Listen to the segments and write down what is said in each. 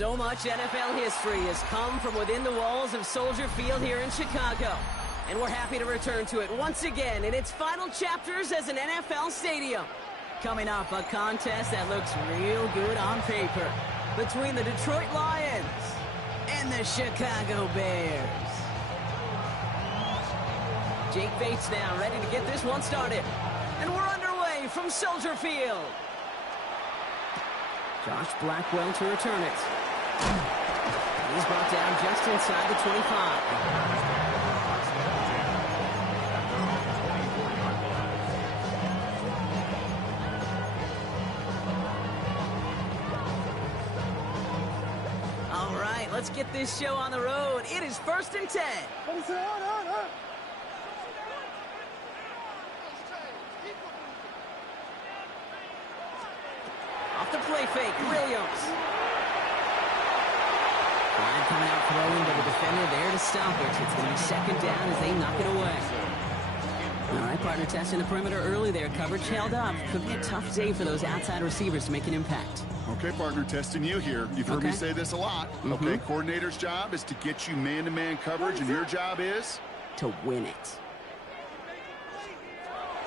So much NFL history has come from within the walls of Soldier Field here in Chicago. And we're happy to return to it once again in its final chapters as an NFL stadium. Coming up, a contest that looks real good on paper between the Detroit Lions and the Chicago Bears. Jake Bates now ready to get this one started. And we're underway from Soldier Field. Josh Blackwell to return it. He's brought down just inside the 25. All right, let's get this show on the road. It is 1st and 10. Off the play fake, Williams. Bryant coming out throwing, but the defender there to stop it. It's going to be 2nd down as they knock it away. All right, partner, testing the perimeter early there. Coverage held up. Could be a tough day for those outside receivers to make an impact. Okay, partner, testing you here. You've heard me say this a lot. Okay, coordinator's job is to get you man-to-man coverage, and your job is? To win it.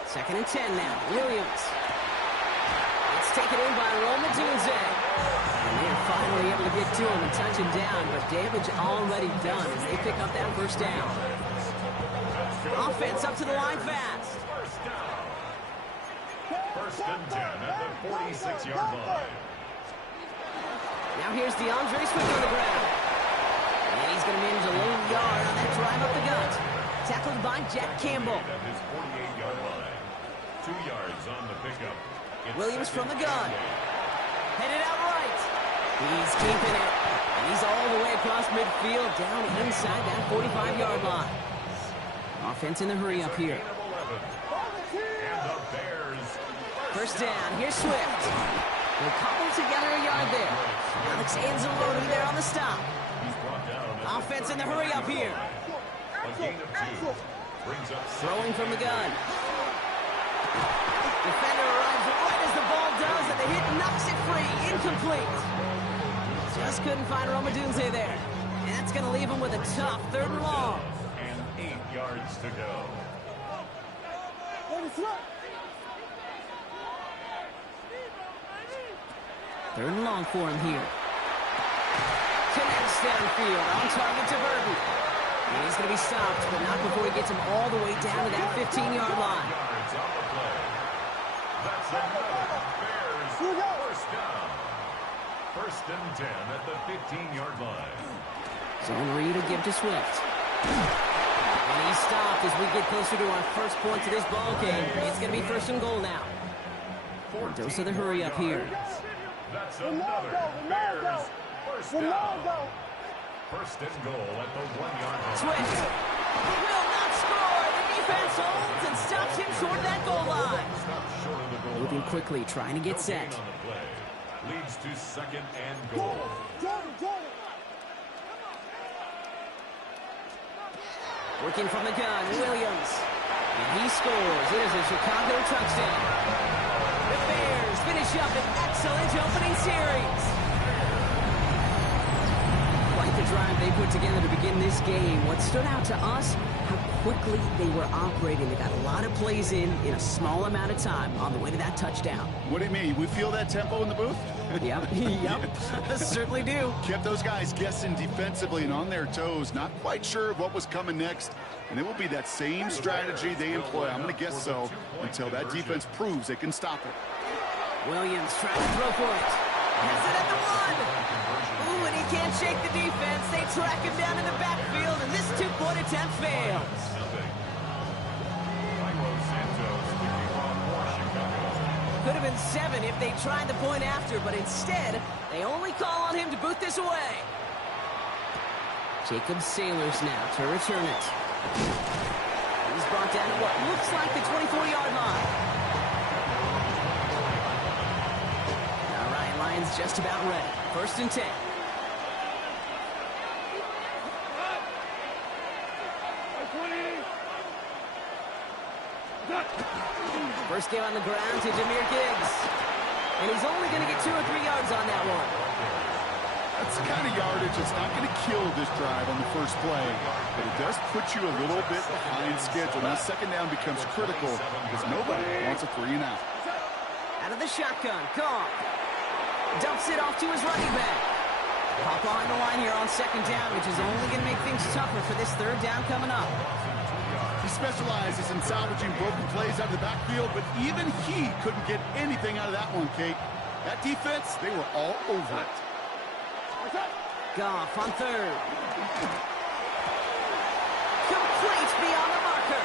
2nd and 10 now. Williams. It's taken in by Roma Dunze. And they're finally able to get to him and touch him down, but damage already done as they pick up that 1st down. Offense up to the line fast. 1st and 10 at the 46-yard line. Now here's DeAndre Swift on the ground. And he's going to manage a lone yard on that drive up the gut. Tackled by Jack Campbell. At his 48-yard line. 2 yards on the pickup. Williams from the gun. Headed out right. He's keeping it. And he's all the way across midfield down inside that 45-yard line. Offense in the hurry up here. 1st down. Here's Swift. We'll cobble together a yard there. Alex Anzalone there on the stop. Offense in the hurry up here. Throwing from the gun. Defender arrives right as the ball does, and the hit knocks it free. Incomplete. Just couldn't find Roma Dunze there. And that's going to leave him with a tough 3rd and long. And 8 yards to go. Third and long for him here. Connects downfield, on target to Burton. And he's going to be stopped, but not before he gets him all the way down to that 15-yard line. That's another Bears 1st down. 1st and 10 at the 15-yard line. Zone read to give to Swift. And he's stopped as we get closer to our first points of this ball game. It's going to be 1st and goal now. Dose of the hurry up here. That's another Bears 1st down. 1st and goal at the 1-yard line. Swift will not score. The defense holds and stops him short of that goal line. Moving quickly, trying to get set. Leads to 2nd and goal. Working from the gun, Williams. And he scores. It is a Chicago touchdown. The Bears finish up an excellent opening series. Quite the drive they put together to begin this game. What stood out to us, how quickly they were operating. They got a lot of plays in a small amount of time on the way to that touchdown. What do you mean? We feel that tempo in the booth? Yep, certainly do. Kept those guys guessing defensively and on their toes, not quite sure of what was coming next. And it will be that same strategy they employ, I'm going to guess so, until that defense proves they can stop it. Williams trying to throw for it. Has it at the 1. Ooh, and he can't shake the defense. They track him down in the backfield, and this 2-point attempt fails. Could have been 7 if they tried the point after, but instead, they only call on him to boot this away. Jacob Sailors now to return it. He's brought down to what looks like the 24-yard line. All right, Lions just about ready. 1st and 10. First game on the ground to Jahmyr Gibbs. And he's only going to get 2 or 3 yards on that one. That's the kind of yardage that's not going to kill this drive on the first play, but it does put you a little bit behind schedule. Now second down becomes critical because nobody wants a 3-and-out. Out of the shotgun, Goff dumps it off to his running back. Hop behind the line here on second down, which is only going to make things tougher for this third down coming up. He specializes in salvaging broken plays out of the backfield, but even he couldn't get anything out of that one, Kate. That defense, they were all over it. Goff on third. Complete beyond the marker.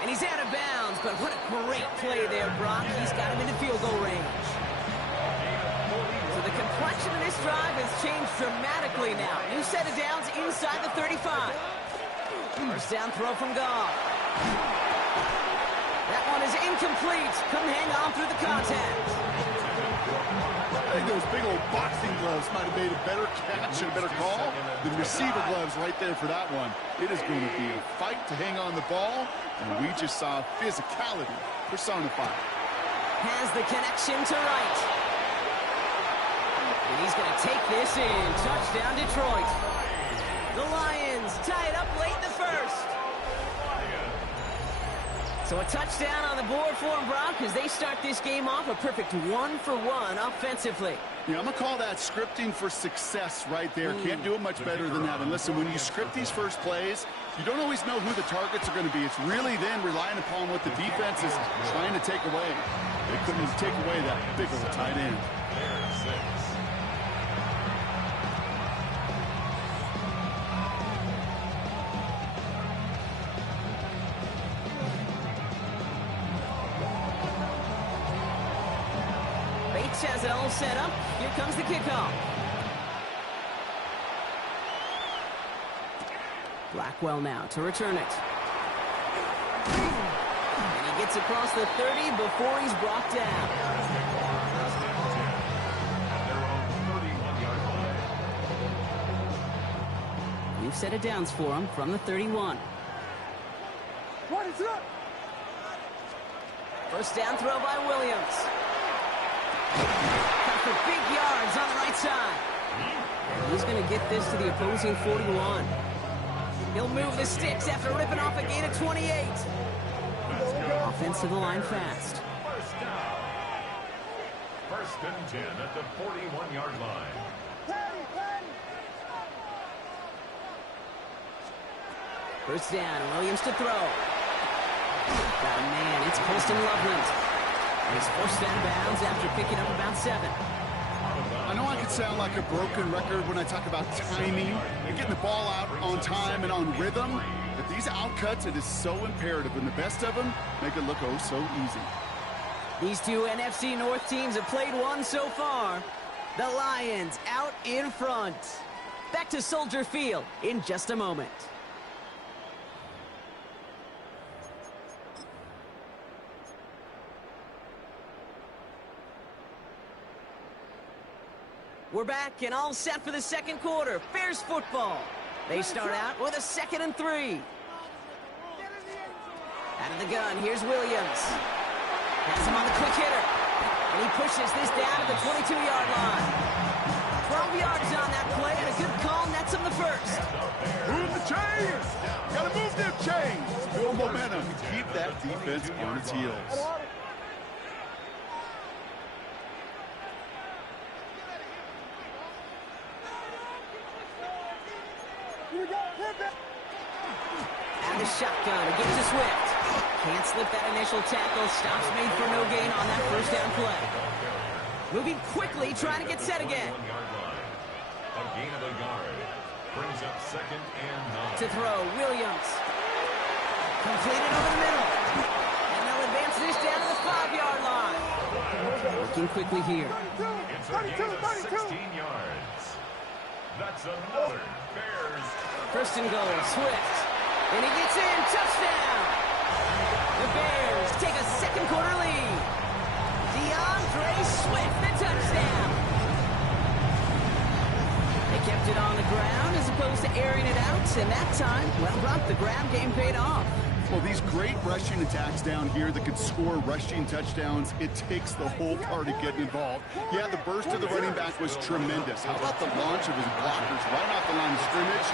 And he's out of bounds, but what a great play there, Brock. He's got him into field goal range. So the complexion of this drive has changed dramatically now. New set of downs inside the 35. First down throw from Goff. That one is incomplete. Couldn't hang on through the contact. I think those big old boxing gloves might have made a better catch and a better call than receiver gloves right there for that one. It is going to be a fight to hang on the ball, and we just saw physicality personified. Has the connection to right. And he's going to take this in. Touchdown, Detroit. The Lions tie it up late in the first. So a touchdown on the board for them, Brock, as they start this game off a perfect 1-for-1 offensively. Yeah, I'm going to call that scripting for success right there. Can't do it much better than that. And listen, when you script these first plays, you don't always know who the targets are going to be. It's really then relying upon what the defense is trying to take away. They couldn't take away that big old tight end. Has it all set up. Here comes the kickoff. Blackwell now to return it. And he gets across the 30 before he's brought down. New set of downs for him from the 31. First down throw by Williams. Got for big yards on the right side. He's going to get this to the opposing 41. He'll move the sticks after ripping off a gain of 28. Offense to the line fast. First down. First and 10 at the 41-yard line. First down, Williams to throw. Got a man, it's Colston Loveland. He's forced out of bounds after picking up about 7. I know I could sound like a broken record when I talk about timing and getting the ball out on time and on rhythm, but these outcuts, it is so imperative, and the best of them make it look oh so easy. These two NFC North teams have played one so far. The Lions out in front. Back to Soldier Field in just a moment. We're back and all set for the second quarter. Bears football. They start out with a 2nd and 3. Out of the gun, here's Williams. Has him on the quick hitter. And he pushes this down to the 22-yard line. 12 yards on that play, and a good call nets him the first. Move the chains! Gotta move them chains! Build momentum. Keep that defense on its heels. And the shotgun against the Swift. Can't slip that initial tackle. Stops made for no gain on that first down play. Moving quickly, trying to get set again. A gain of a yard. Brings up 2nd and 9. To throw, Williams. Completed over the middle. And they'll advance this down to the 5-yard line. Working quickly here. It's a gain of 16 yards. That's another Bears. First and goal, Swift. And he gets in, touchdown! The Bears take a second quarter lead. DeAndre Swift, the touchdown! They kept it on the ground as opposed to airing it out, and that time, well, Brock, the grab game paid off. Well, these great rushing attacks down here that could score rushing touchdowns, it takes the whole party getting involved. Yeah, the burst of the running back was tremendous. How about the launch of his blockers right off the line of scrimmage?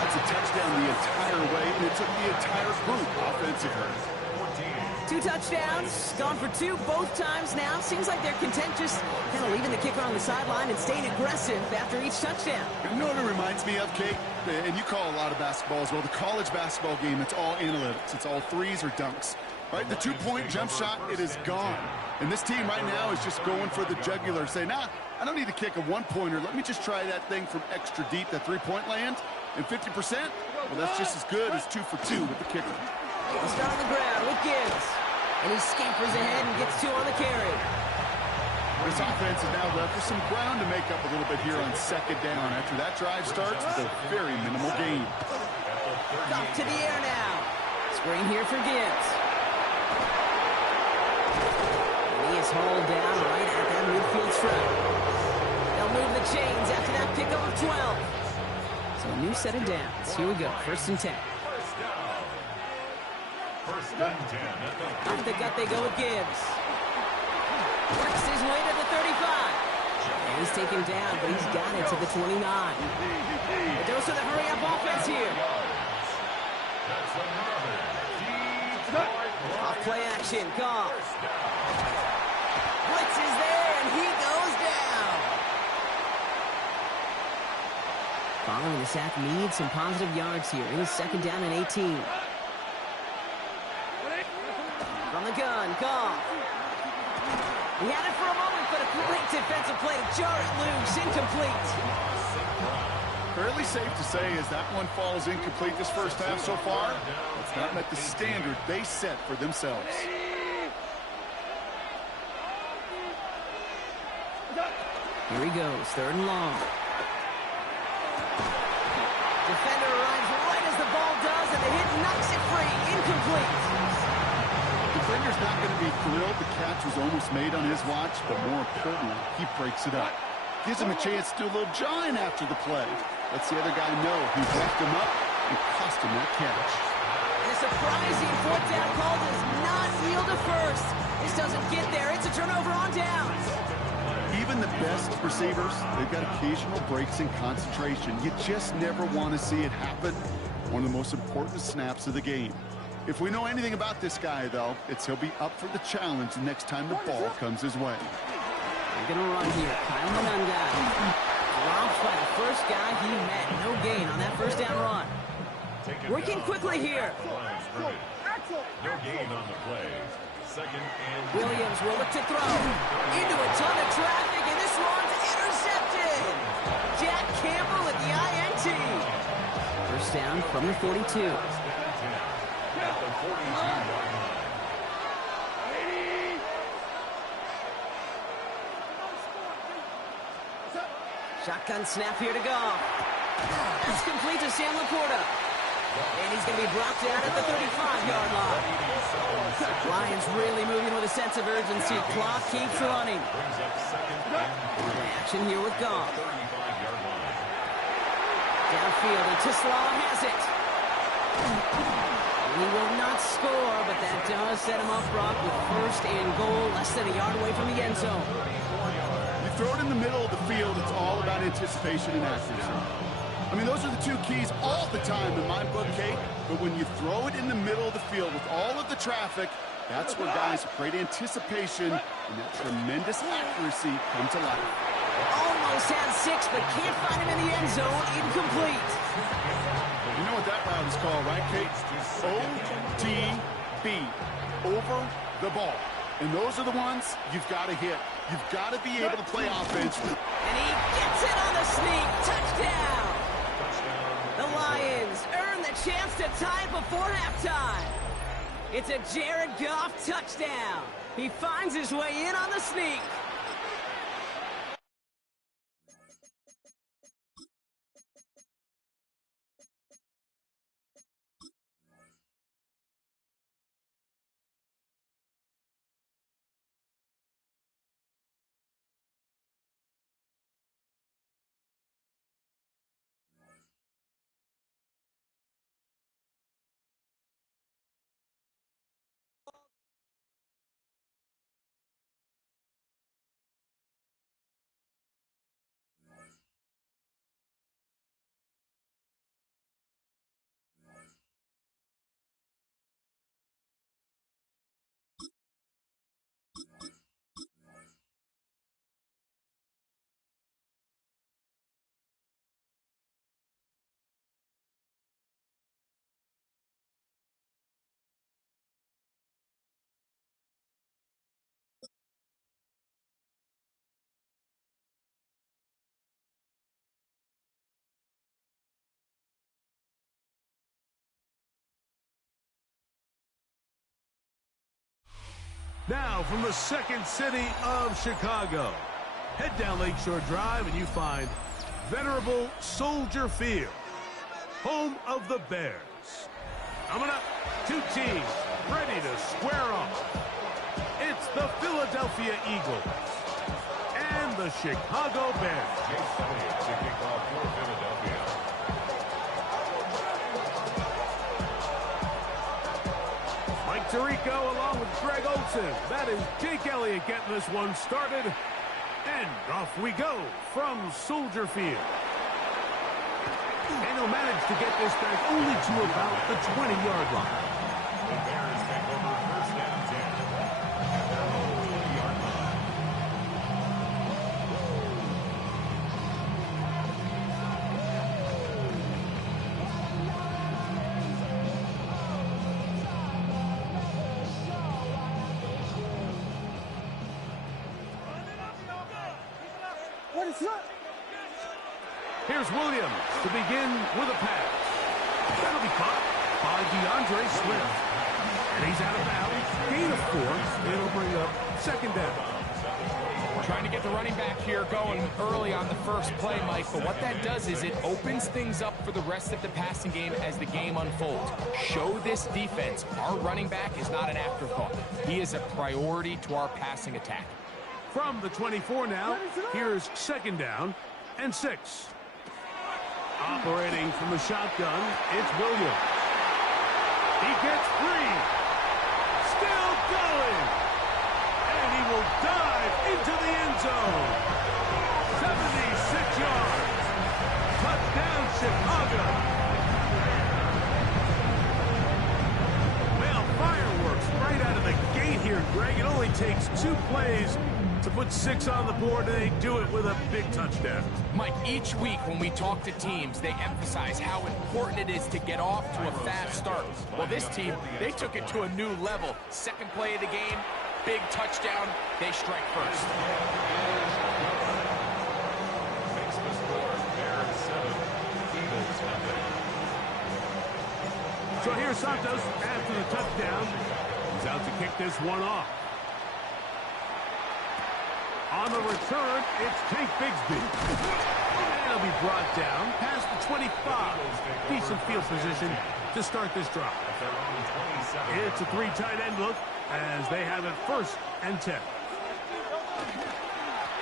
That's a touchdown the entire way, and it took the entire group offensively. 2 touchdowns, gone for 2 both times now. Seems like they're content just kind of leaving the kicker on the sideline and staying aggressive after each touchdown. You know what it reminds me of, Kate? And you call a lot of basketball as well. The college basketball game, it's all analytics. It's all threes or dunks. Right? The 2-point jump shot, it is gone. And this team right now is just going for the jugular. Say, nah, I don't need to kick a 1-pointer. Let me just try that thing from extra deep, that 3-point land. And 50%, well, that's just as good as 2 for 2 with the kicker. He'll start on the ground with Gibbs. And he scampers ahead and gets 2 on the carry. This offense is now left with some ground to make up a little bit here on 2nd down. After that drive starts with a very minimal gain. Off to the air now. Screen here for Gibbs. And he is hauled down right at that midfield stripe. They'll move the chains after that pickup of 12. So a new set of downs. Here we go, 1st and 10. Off the gut they go with Gibbs. Works his way to the 35. And he's taken down, but he's got it to the 29. The dose of the hurry-up offense here. Off play action, Goff. Blitz is there, and he goes down. Following the sack needs some positive yards here. It is 2nd down and 18. From the gun, Goff. He had it for a moment, but a great defensive play to jar it loose. Incomplete. Fairly safe to say as that one falls incomplete this first half so far. It's not met the standard they set for themselves. Here he goes, 3rd and long. Defender arrives right as the ball does, and the hit knocks it free. Incomplete. Defender's not going to be thrilled the catch was almost made on his watch, but more importantly, he breaks it up. Gives him a chance to do a little jawing after the play. Lets the other guy know he left him up and cost him that catch. And a surprising 4th down call does not yield a first. This doesn't get there. It's a turnover on downs. Even the best receivers, they've got occasional breaks in concentration. You just never want to see it happen. One of the most important snaps of the game. If we know anything about this guy, though, it's he'll be up for the challenge the next time the ball comes his way. They're going to run here. Kyle Manunga. Dropped by the first guy he met. No gain on that 1st down run. Working quickly here. No gain on the play. 2nd and Williams will look to throw. Into a ton of traffic, and this one's intercepted. Jack Campbell at the INT. 1st down from the 42. at the 42-yard line. Shotgun snap here to Goff. That's complete to Sam Laporta. And he's going to be brought down at the 35-yard line. Lions really moving with a sense of urgency. Clock keeps running. Action here with Goff. Downfield, and Tislam has it. He will not score, but that does set him up, Brock, with 1st and goal, less than a yard away from the end zone. You throw it in the middle of the field, it's all about anticipation and accuracy. I mean, those are the 2 keys all the time in my book, Kate. But when you throw it in the middle of the field with all of the traffic, that's where guys with great anticipation and that tremendous accuracy come to life. Almost had 6, but can't find him in the end zone. Incomplete. You know what that route is called, right, Kate? OTB, over the ball. And those are the ones you've got to hit. You've got to be able to play offense. And he gets it on the sneak. Touchdown. The Lions earn the chance to tie before halftime. It's a Jared Goff touchdown. He finds his way in on the sneak. Now from the second city of Chicago, head down Lakeshore Drive and you find venerable Soldier Field, home of the Bears. Coming up, two teams ready to square off. It's the Philadelphia Eagles and the Chicago Bears. Chase Elliott to kick off for Philadelphia. Mike Tirico along with Greg Olsen. That is Jake Elliott getting this one started. And off we go from Soldier Field. And he'll manage to get this back only to about the 20-yard line. The Bears take over first down 10 at their own 20-yard line. Here's Williams to begin with a pass. That'll be caught by DeAndre Swift. And he's out of bounds. Gain of 4. It'll bring up second down. Trying to get the running back here going early on the first play, Mike, but what that does is it opens things up for the rest of the passing game as the game unfolds. Show this defense our running back is not an afterthought. He is a priority to our passing attack. From the 24 now, here's second down and 6. Operating from the shotgun, it's Williams. He gets free. Still going. And he will dive into the end zone. 76 yards. Touchdown, Chicago. Well, fireworks right out of the gate here, Greg. It only takes 2 plays to put 6 on the board, and they do it with a big touchdown. Mike, each week when we talk to teams, they emphasize how important it is to get off to a fast start. Well, this team, they took it to a new level. Second play of the game, big touchdown, they strike first. Makes the score Bears 7, Eagles nothing. So here's Santos after the touchdown. He's out to kick this one off. On the return, it's Tank Bigsby. And he'll be brought down past the 25. Decent field position to start this drive. It's a 3 tight end look as they have it 1st and 10.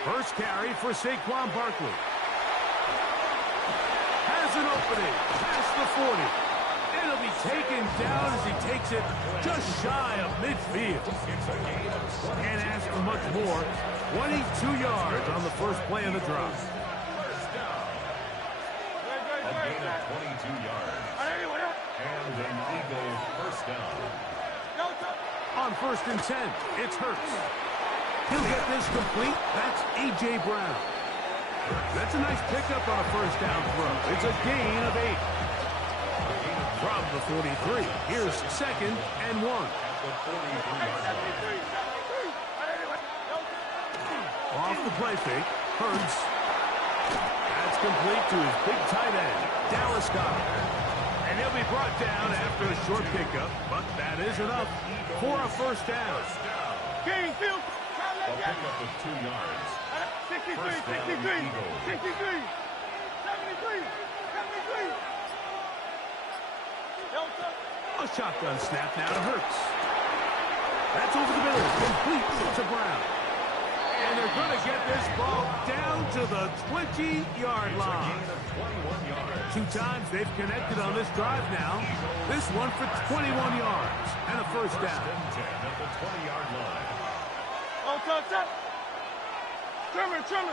First carry for Saquon Barkley. Has an opening past the 40. And he'll be taken down as he takes it just shy of midfield. Can't ask for much more. 22 yards on the first play of the drive. A gain of 22 yards. And an Eagle first down. On 1st and 10, it's Hurts. He'll get this complete. That's A.J. Brown. That's a nice pickup on a first down throw. It's a gain of 8. From the 43, here's 2nd and 1. Off the play fake, Hurts. That's complete to his big tight end, Dallas Goedert. And he'll be brought down after a short pickup, but that is enough for a first down. A pickup of 2 yards. 63, First down, 63, Eagles. 63, 73, 73. A shotgun snap now to Hurts. That's over the middle, complete to Brown. And they're going to get this ball down to the 20-yard line. 21 yards. 2 times they've connected on this drive now. This one for 21 yards and a first down. First and 10 at the 20-yard line. Top. Trimmer. 73.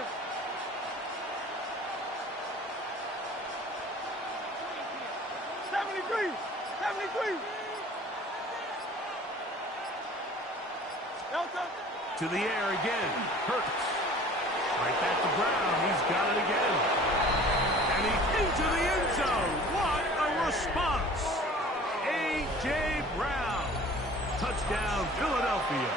To the air again. Hurts. Right back to Brown. He's got it again. And he's into the end zone. What a response. A.J. Brown. Touchdown, Philadelphia.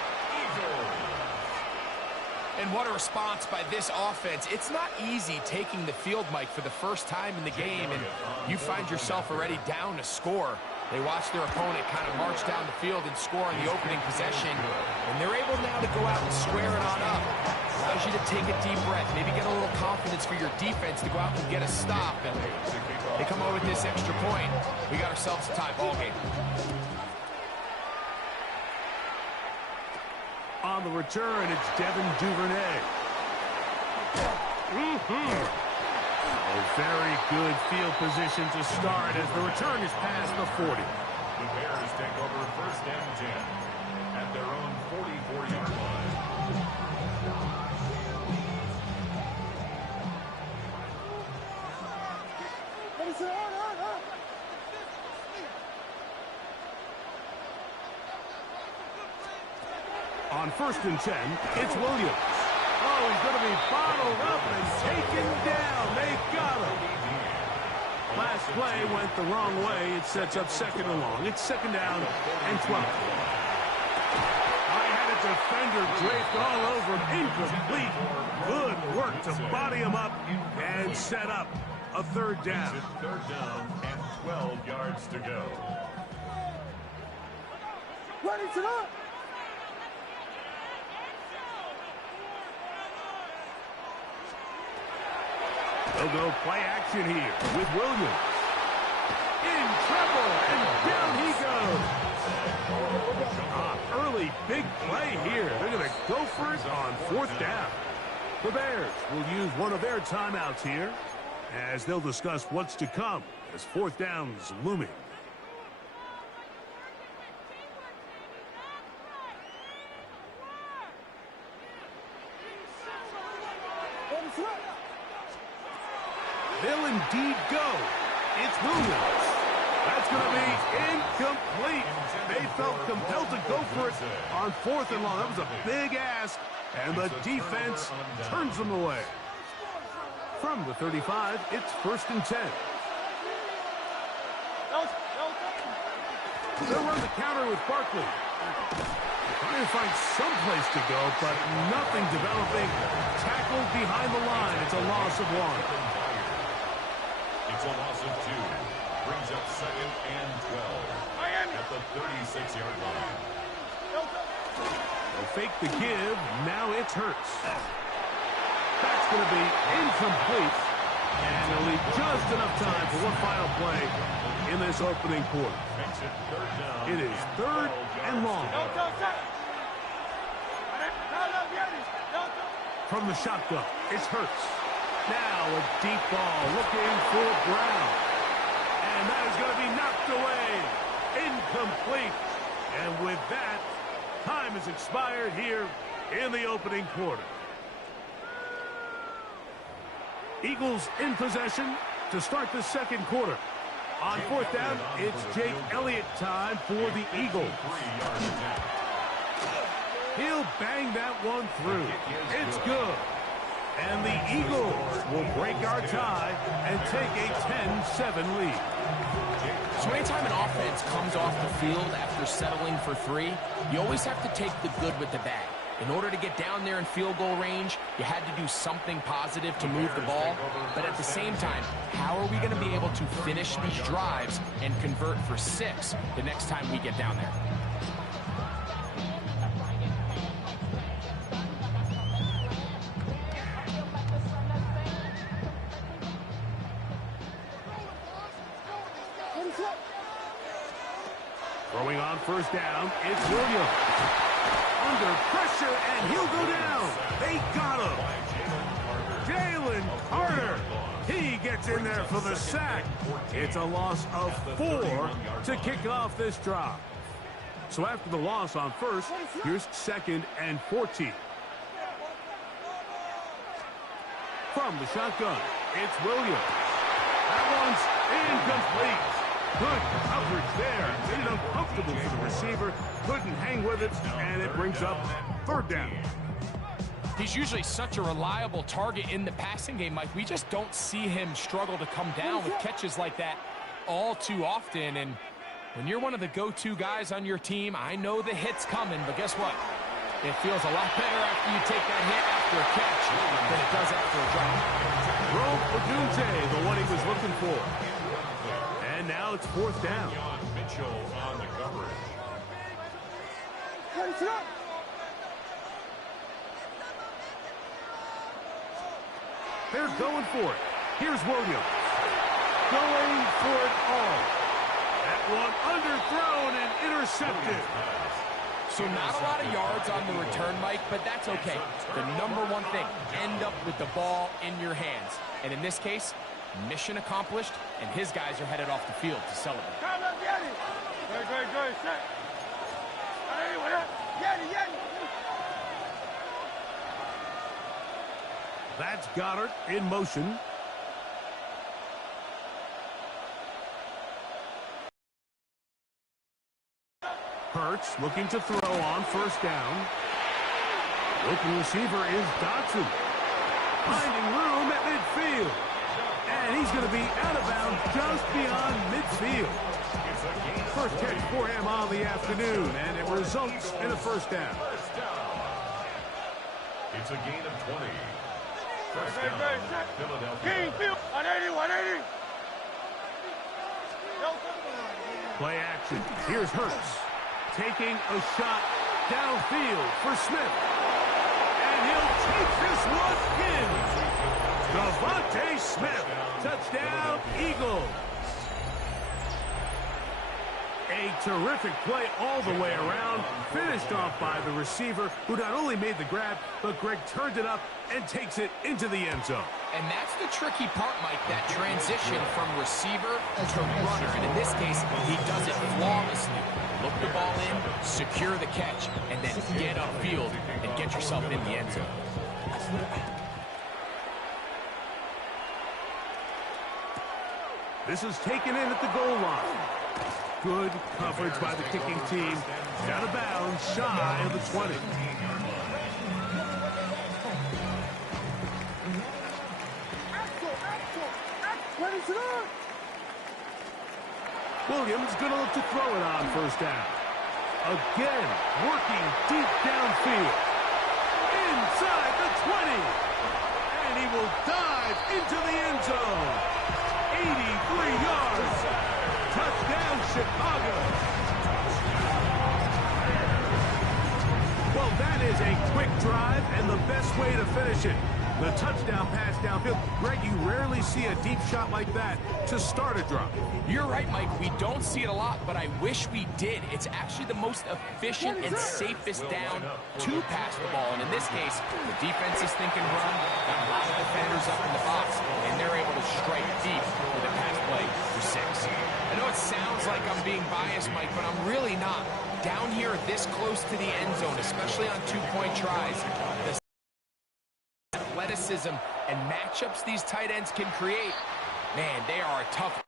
And what a response by this offense. It's not easy taking the field, Mike, for the first time in the game, and you find yourself already down a score. They watch their opponent kind of march down the field and score on the opening possession, and they're able now to go out and square it on up. Allows you to take a deep breath, maybe get a little confidence for your defense to go out and get a stop, and they come over with this extra point. We got ourselves a tie ball game. On the return, it's Devin Duvernay. A very good field position to start as the return is past the 40. The Bears take over first and 10 at their own 44-yard line. On first and 10, it's Williams. Oh, he's going to be bottled up and taken down. They got him. Last play went the wrong way. It sets up second and long. It's second down and 12. I had a defender draped all over him. Incomplete. Good work to body him up and set up a third down. Third down and 12 yards to go. Ready to go. They'll go play action here with Williams. In trouble, and down he goes. Early big play here. They're going to go for it on fourth down. The Bears will use one of their timeouts here as they'll discuss what's to come as fourth down's looming. They'll indeed go. It's Williams. That's going to be incomplete. They felt compelled to go for it on fourth and long. That was a big ask, and the defense turns them away. From the 35, it's first and 10. They'll run the counter with Barkley. Trying to find some place to go, but nothing developing. Tackled behind the line. It's a loss of one. It's a loss of 2. Brings up second and 12 at the 36-yard line. They'll fake the give. Now it's Hurts. That's going to be incomplete. And they'll leave just enough time for one final play in this opening quarter. It is third and long. From the shotgun, it's Hurts. Now a deep ball looking for Brown. And that is going to be knocked away. Incomplete. And with that, time has expired here in the opening quarter. Eagles in possession to start the second quarter. On fourth down, it's Jake Elliott time for the Eagles. He'll bang that one through. It's good. And the Eagles will break our tie and take a 10-7 lead. So anytime an offense comes off the field after settling for 3, you always have to take the good with the bad. In order to get down there in field goal range, you had to do something positive to move the ball. But at the same time, how are we going to be able to finish these drives and convert for 6 the next time we get down there? Throwing on first down, it's Williams. Under pressure, and he'll go down. They got him. Jalen Carter. He gets in there for the sack. It's a loss of 4 to kick off this drive. So after the loss on first, here's second and 14. From the shotgun, it's Williams. That one's incomplete. Good coverage there. Made it uncomfortable for the receiver. Couldn't hang with it, and it brings up third down. He's usually such a reliable target in the passing game, Mike. We just don't see him struggle to come down with catches like that all too often. And when you're one of the go-to guys on your team, I know the hit's coming, but guess what? It feels a lot better after you take that hit after a catch than it does after a drop. Rome Odunze, the one he was looking for. And now it's fourth down. Mitchell on the coverage. They're going for it. Here's Williams. Going for it all. That one underthrown and intercepted. So not a lot of yards on the return, Mike, but that's okay. The number one thing, end up with the ball in your hands. And in this case, mission accomplished, and his guys are headed off the field to celebrate. That's Goddard in motion. Hurts looking to throw on first down. Open receiver is Dodson. Finding room at midfield. And he's going to be out of bounds just beyond midfield. First catch for him on the afternoon, and it results in a first down. It's a gain of 20. First down, Philadelphia. 180. Play action. Here's Hurts. Taking a shot downfield for Smith. And he'll take this one in. Devontae Smith. Touchdown, Eagles. A terrific play all the way around. Finished off by the receiver, who not only made the grab, but Greg turned it up and takes it into the end zone. And that's the tricky part, Mike, that transition from receiver to runner. And in this case, he does it flawlessly. Look the ball in, secure the catch, and then get upfield and get yourself in the end zone. This is taken in at the goal line. Good coverage by the kicking team. Out of bounds, shy of the 20. Williams going to look to throw it on first down. Again, working deep downfield. Inside the 20. And he will dive into the end zone. 83 yards. Touchdown, Chicago. Well, that is a quick drive and the best way to finish it. The touchdown pass downfield. Greg, you rarely see a deep shot like that to start a drive. You're right, Mike. We don't see it a lot, but I wish we did. It's actually the most efficient and safest down to pass the ball. And in this case, the defense is thinking run, got a lot of defenders up in the box, and they're able to strike deep with a pass play for 6. I know it sounds like I'm being biased, Mike, but I'm really not. Down here this close to the end zone, especially on two-point tries, the athleticism and matchups these tight ends can create, man, they are a tough.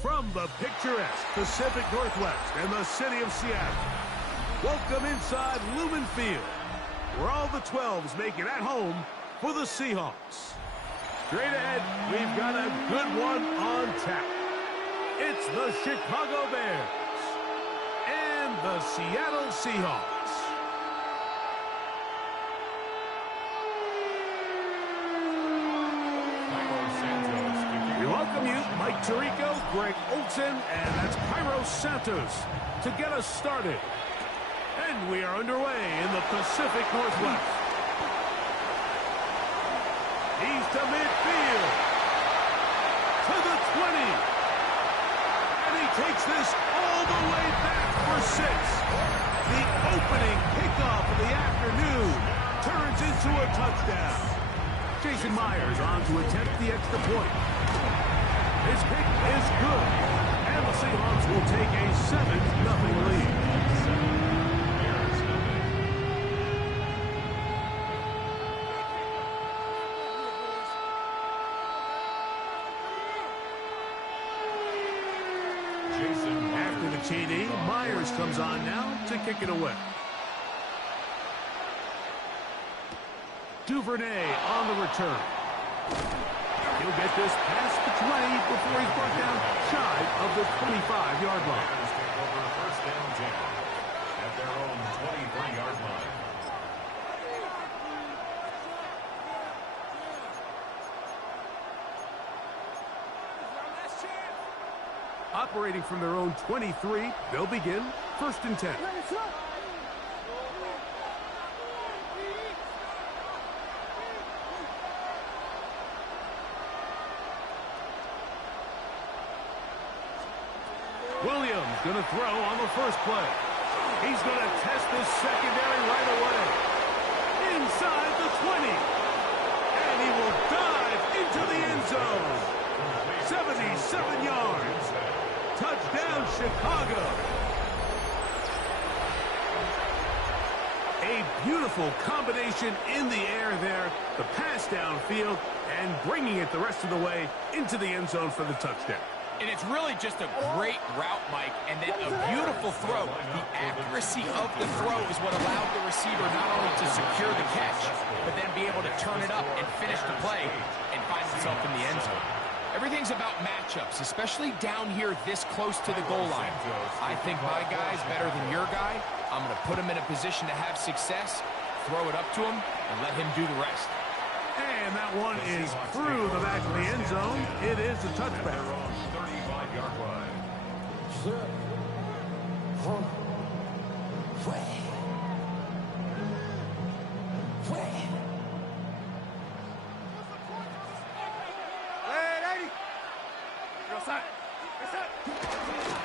From the picturesque Pacific Northwest and the city of Seattle, welcome inside Lumen Field, where all the 12s make it at home for the Seahawks. Straight ahead, we've got a good one on tap. It's the Chicago Bears and the Seattle Seahawks. We welcome you, Mike Tirico, Greg Olson, and that's Cairo Santos to get us started. And we are underway in the Pacific Northwest. He's to midfield. To the 20. And he takes this all the way back for 6. The opening kickoff of the afternoon turns into a touchdown. Jason Myers on to attempt the extra point. His kick is good, and the Seahawks will take a 7-0 lead. TD. Myers comes on now to kick it away. Duvernay on the return. He'll get this past the 20 before he's brought down shy of the 25-yard line. First down jam at their own 23-yard line. Operating from their own 23, they'll begin 1st and 10. Williams going to throw on the first play. He's going to test this secondary right away. Inside the 20. And he will dive into the end zone. 77 yards. Touchdown, Chicago. A beautiful combination in the air there. The pass downfield and bringing it the rest of the way into the end zone for the touchdown. And it's really just a great route, Mike, and then a beautiful throw. The accuracy of the throw is what allowed the receiver not only to secure the catch, but then be able to turn it up and finish the play and find himself in the end zone. Everything's about matchups, especially down here this close to the goal line. I think my guy's better than your guy. I'm going to put him in a position to have success, throw it up to him, and let him do the rest. And that one is through the back of the end zone. It is a touchback. 35-yard line.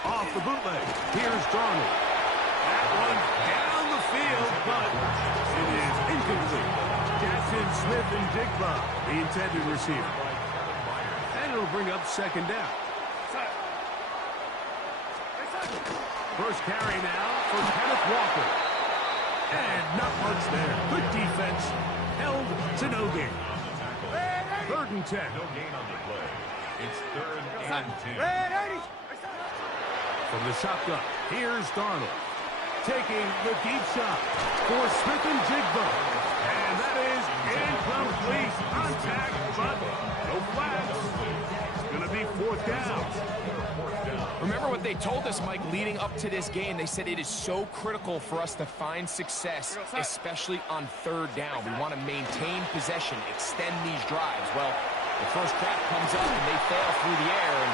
Off the bootleg. Here's Darnold. That one down the field, but it is incomplete. Jackson, Smith, and Jigba, the intended receiver. And it'll bring up 2nd down. First carry now for Kenneth Walker. And not much there. Good defense. Held to no gain. 3rd and 10. No gain on the play. It's 3rd and 10. From the shotgun, here's Darnold. Taking the deep shot for Smith and Jigba. And that is incomplete. Contact, but no flags. It's going to be 4th down. Remember what they told us, Mike, leading up to this game. They said it is so critical for us to find success, especially on 3rd down. We want to maintain possession, extend these drives. Well, the first trap comes up and they fail through the air, and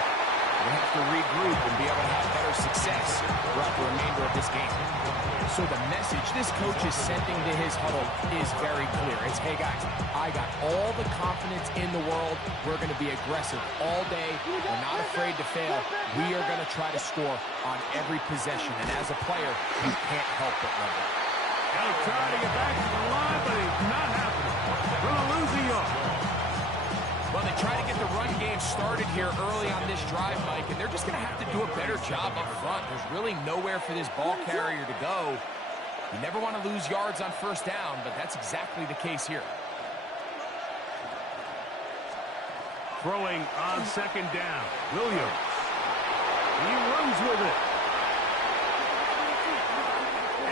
we have to regroup and be able to have better success throughout the remainder of this game. So the message this coach is sending to his huddle is very clear. It's, hey guys, I got all the confidence in the world. We're going to be aggressive all day. We're not afraid to fail. We are going to try to score on every possession. And as a player, you can't help but love it. He'll try to get back to the line, but it's not happening. Going to lose a yard. Well, they try to get the run game started here early on this drive, Mike, and they're just going to have to do a better job up front. There's really nowhere for this ball carrier to go. You never want to lose yards on 1st down, but that's exactly the case here. Throwing on 2nd down. Williams. He runs with it.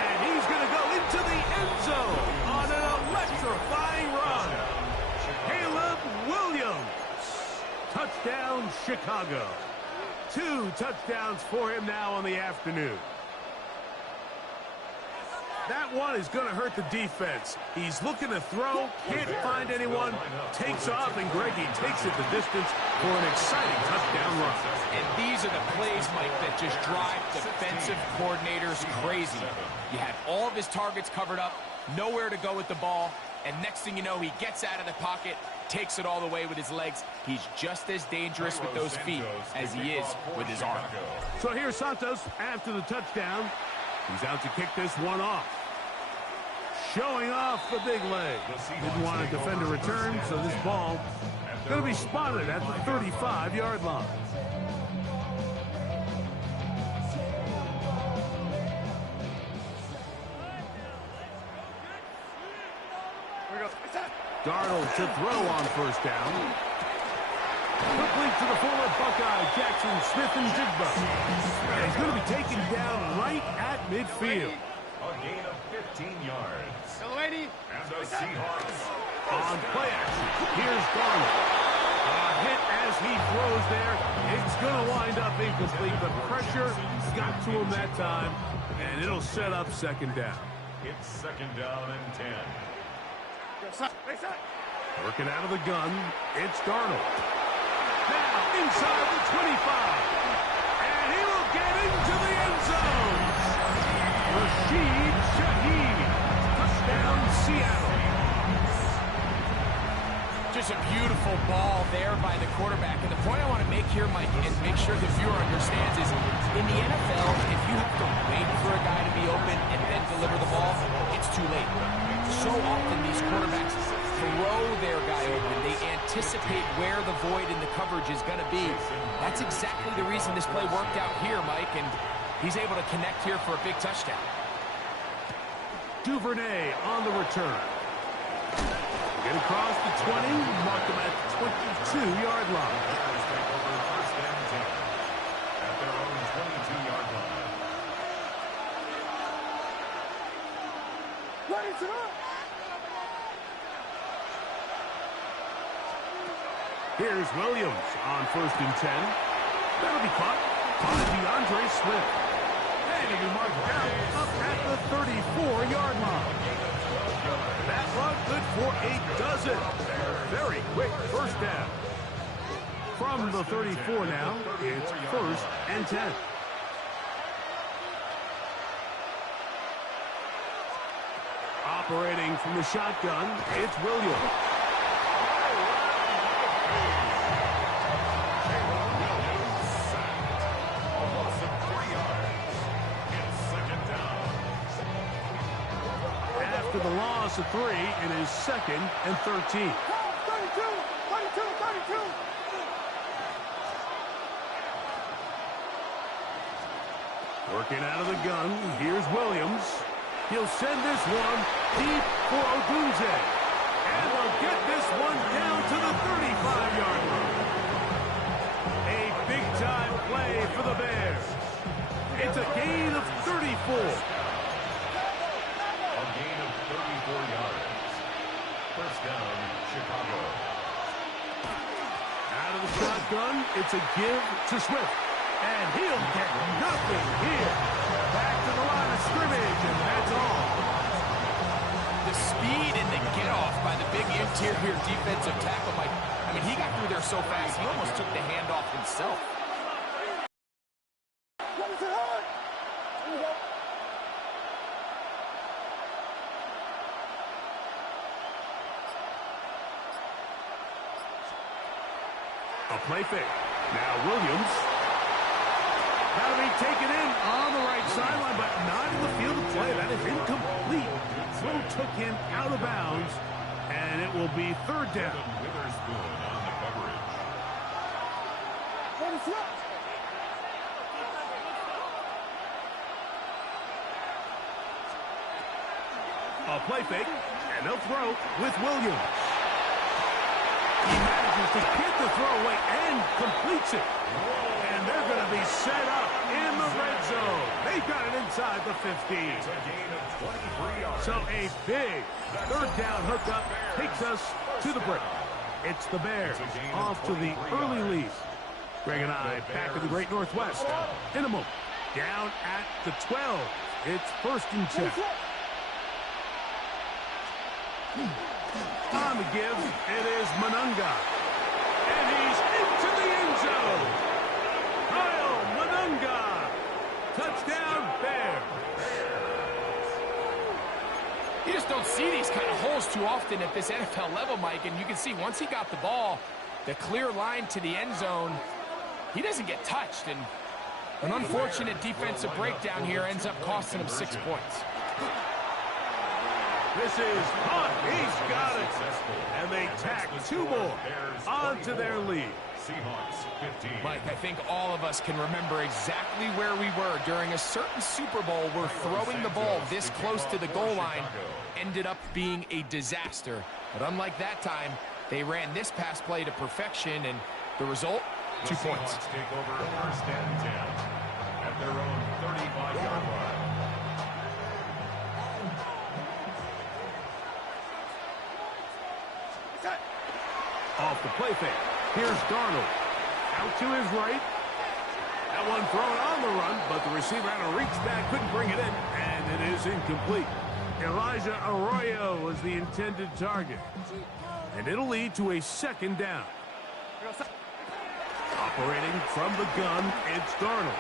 And he's going to go into the end zone on an electrifying run. Caleb Williams. Touchdown, Chicago. 2 touchdowns for him now on the afternoon. That one is going to hurt the defense. He's looking to throw, can't find anyone, takes off, and Greggy takes it the distance for an exciting touchdown run. And these are the plays, Mike, that just drive defensive coordinators crazy. You had all of his targets covered up, nowhere to go with the ball, and next thing you know, he gets out of the pocket, takes it all the way with his legs. He's just as dangerous with those feet as he is with his arm. So here's Santos after the touchdown. He's out to kick this one off. Showing off the big leg. Didn't want to defend a return, so this ball going to be spotted at the 35-yard line. Darnold to throw on 1st down. Complete to the former Buckeye, Jackson Smith-Njigba. And he's going to be taken down right at midfield. A gain of 15 yards. Lady. And the Seahawks. On play action, here's Garner. A hit as he throws there. It's going to wind up incomplete. The pressure got to him that time, and it'll set up second down. It's second down and 10. Working out of the gun, it's Darnold. Now inside the 25. And he will get into the end zone. Rashid Shaheed. Touchdown, Seattle. Just a beautiful ball there by the quarterback. And the point I want to make here, Mike, and make sure the viewer understands is, in the NFL, if you have to wait for a guy to be open and then deliver the ball, it's too late. So often these quarterbacks throw their guy open. They anticipate where the void in the coverage is going to be. That's exactly the reason this play worked out here, Mike, and he's able to connect here for a big touchdown. Duvernay on the return. Get across the 20, mark him at the 22-yard line. Bears take over first and 10 at their own 22-yard line. Ready to run. Here's Williams on first and 10. That'll be caught by DeAndre Swift. And he'll be marked down up at the 34-yard line. That run good for a dozen. Very quick first down. From the 34 now, it's first and 10. Operating from the shotgun, it's Williams. After the loss of 3, it is second and 13. 32, 32, 32. Working out of the gun, here's Williams. He'll send this one deep for Odunze. And they'll get this one down to the 35-yard line. A big-time play for the Bears. It's a gain of 34. A gain of 34 yards. First down, Chicago. Out of the shotgun, it's a give to Swift. And he'll get nothing here. Back to the line of scrimmage, and that's all. The speed and the get-off by the big interior defensive tackle, Mike. I mean, he got through there so fast, he almost took the handoff himself. Ready to run. Here we go. A play fake. Now Williams. That'll be taken in on the right sideline, but not in the field of play. That is incomplete. Throw took him out of bounds, and it will be third down. Witherspoon on the coverage. Ready to run. A play fake, and they'll throw with Williams. He manages to get the throw away and completes it. And they're going to be set up in the red zone. They've got it inside the 15. It's a gain of 23 yards. So a big third down hookup takes us to the break. It's the Bears off to the early lead. Greg and I back in the Great Northwest in a moment. Down at the 12. It's first and 10. On the give, it is Monunga. And he's into the end zone. Kyle Monunga. Touchdown, Bears. You just don't see these kind of holes too often at this NFL level, Mike, and you can see once he got the ball, the clear line to the end zone, he doesn't get touched, and an unfortunate defensive breakdown here ends up costing him 6 points. This is caught. He's got it. And they tack 2 more onto their lead. Seahawks 15. Mike, I think all of us can remember exactly where we were during a certain Super Bowl where throwing the ball this close to the goal line ended up being a disaster. But unlike that time, They ran this pass play to perfection, and the result, 2 points. Seahawks take over first and 10 at their own 35-yard line. Off the play fake. Here's Darnold. Out to his right. That one thrown on the run, but the receiver had to reach back, couldn't bring it in, and it is incomplete. Elijah Arroyo was the intended target. And it'll lead to a second down. Operating from the gun, it's Darnold.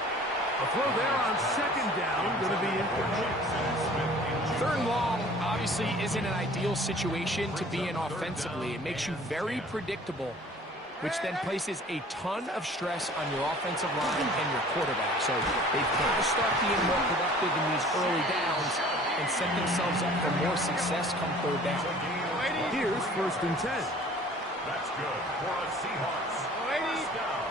A throw there on second down, going to be incomplete. Third and long obviously isn't an ideal situation to be in offensively. It makes you very predictable, which then places a ton of stress on your offensive line and your quarterback. So they've got to start being more productive in these early downs and set themselves up for more success come third down. Here's first and 10. That's good for the Seahawks. First down.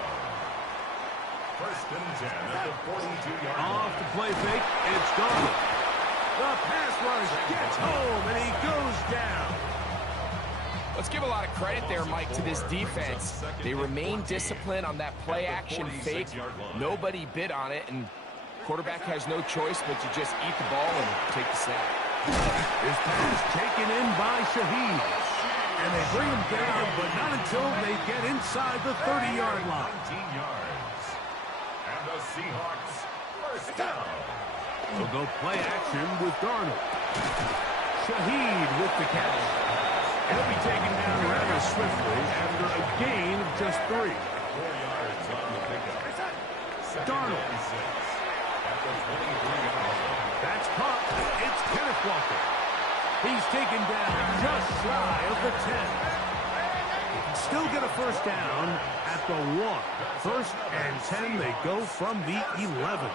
First and 10 at the 42-yard line. Off the play fake, it's Darnold. The pass rush gets home, and he goes down. Let's give a lot of credit there, Mike, to this defense. They remain disciplined on that play action fake. Nobody bid on it, and quarterback has no choice but to just eat the ball and take the snap. This pass taken in by Shaheed. And they bring him down, but not until they get inside the 30-yard line. 19 yards. And the Seahawks first down. They'll go play action with Darnold. Shaheed with the catch. He'll be taken down rather swiftly after a gain of just 3. 4 yards on the pickup. Darnold. At the 23-yard line. That's caught. It's Kenneth Walker. He's taken down just shy of the 10. He can still get a first down at the 1. First and 10, they go from the 11.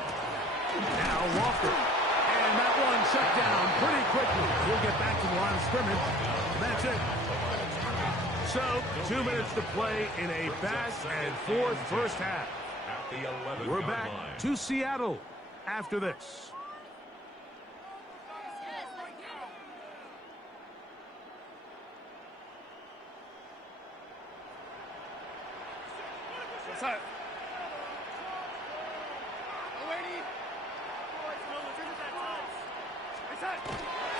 Now Walker. And that one shut down pretty quickly. He'll get back to the line of scrimmage. That's it. So, 2 minutes to play in a back-and-forth first half. At the 11-yard We're back line. to Seattle after this.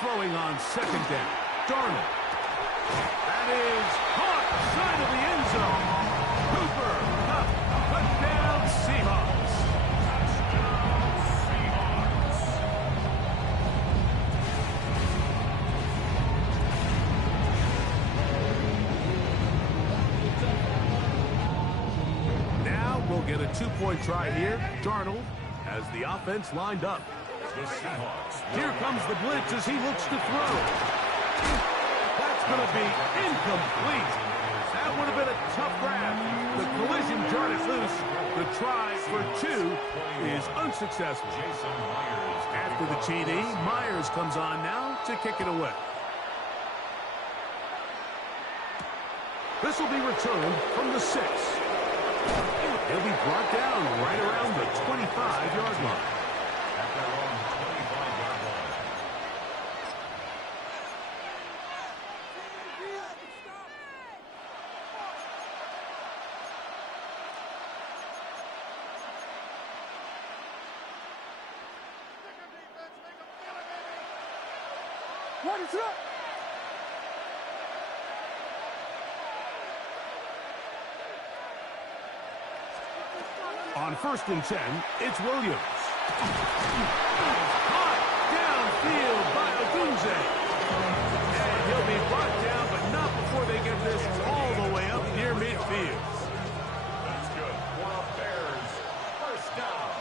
Throwing on second down. Darnold. That is caught side of the end zone. Cooper Kupp, touchdown Seahawks. Now we'll get a 2-point try here. Darnold has the offense lined up. The Seahawks. Here comes the blitz as he looks to throw. That's going to be incomplete. That would have been a tough grab. The collision jarred it loose. The try for 2 is unsuccessful. Jason Myers. After the TD, Myers comes on now to kick it away. This will be returned from the 6. He'll be brought down right around the 25-yard line. At their own 25-yard line. What is up? On first and 10, it's Williams. Caught downfield by Odunze. And he'll be brought down, but not before they get this all the way up near midfield. That's good for the Bears. First down.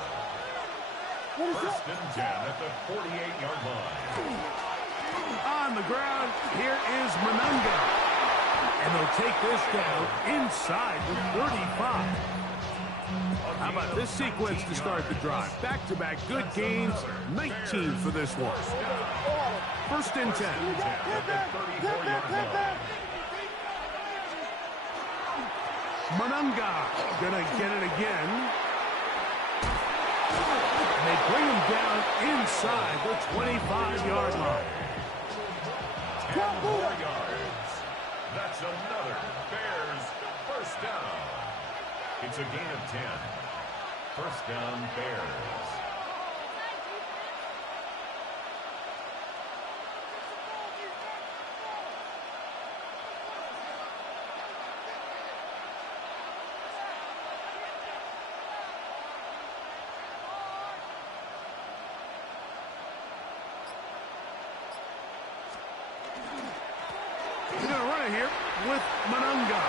First and 10 at the 48-yard line. On the ground, here is Monunga. And they'll take this down inside the 35. How about this sequence to start the drive? Back-to-back good gains, 19 for this one. First and 10. Monunga gonna get it again. And they bring him down inside the 25-yard line. 10 more yards. That's That's another Bears first down. It's a gain of 10. First down, Bears. He's going to run it here with Manunga.